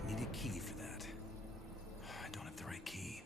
I need a key for that. I don't have the right key.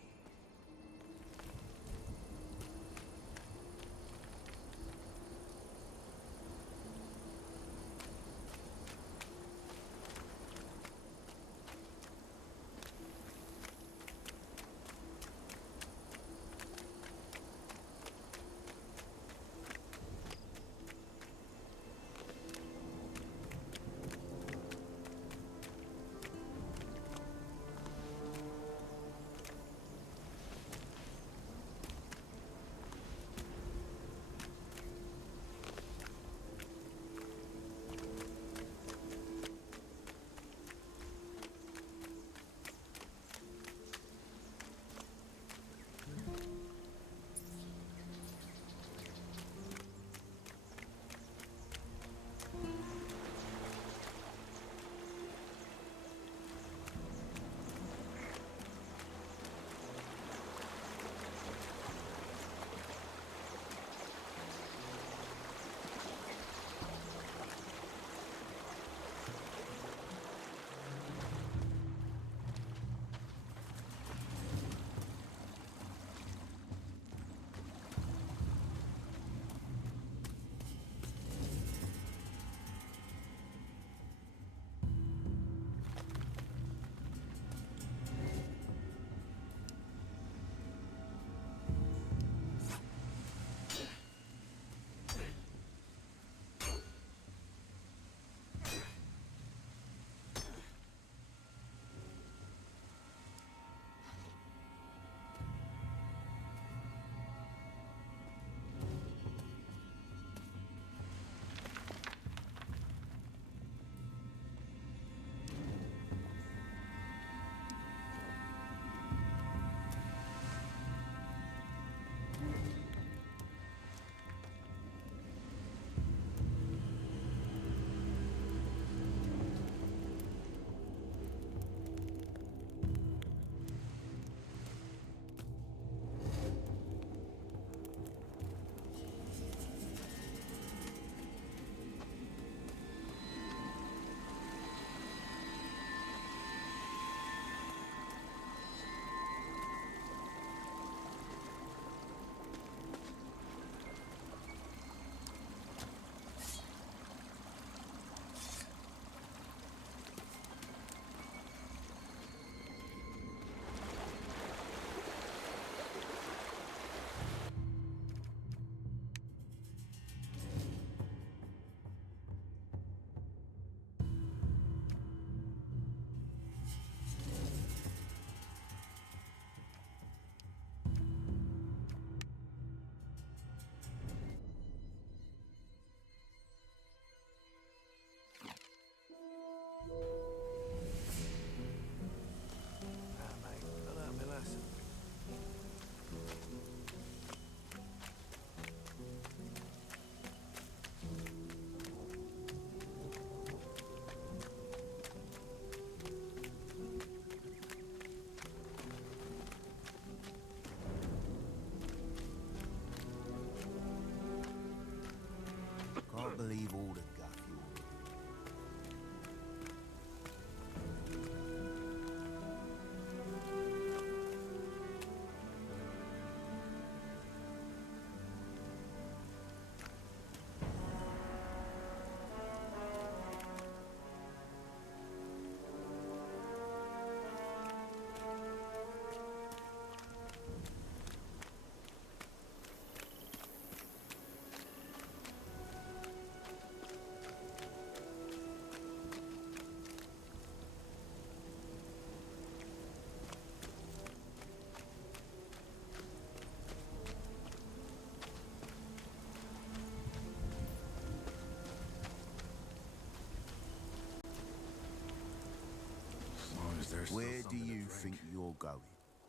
Where do you think you're going?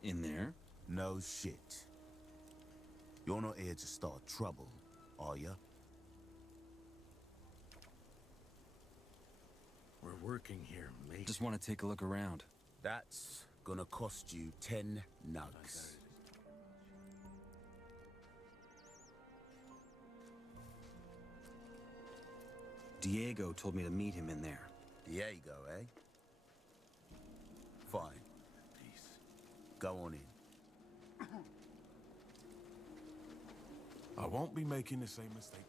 In there? No shit. You're not here to start trouble, are you? We're working here, mate. Just want to take a look around. That's gonna cost you 10 nugs. Diego told me to meet him in there. Diego, eh? Fine. Peace. Go on in. I won't be making the same mistake.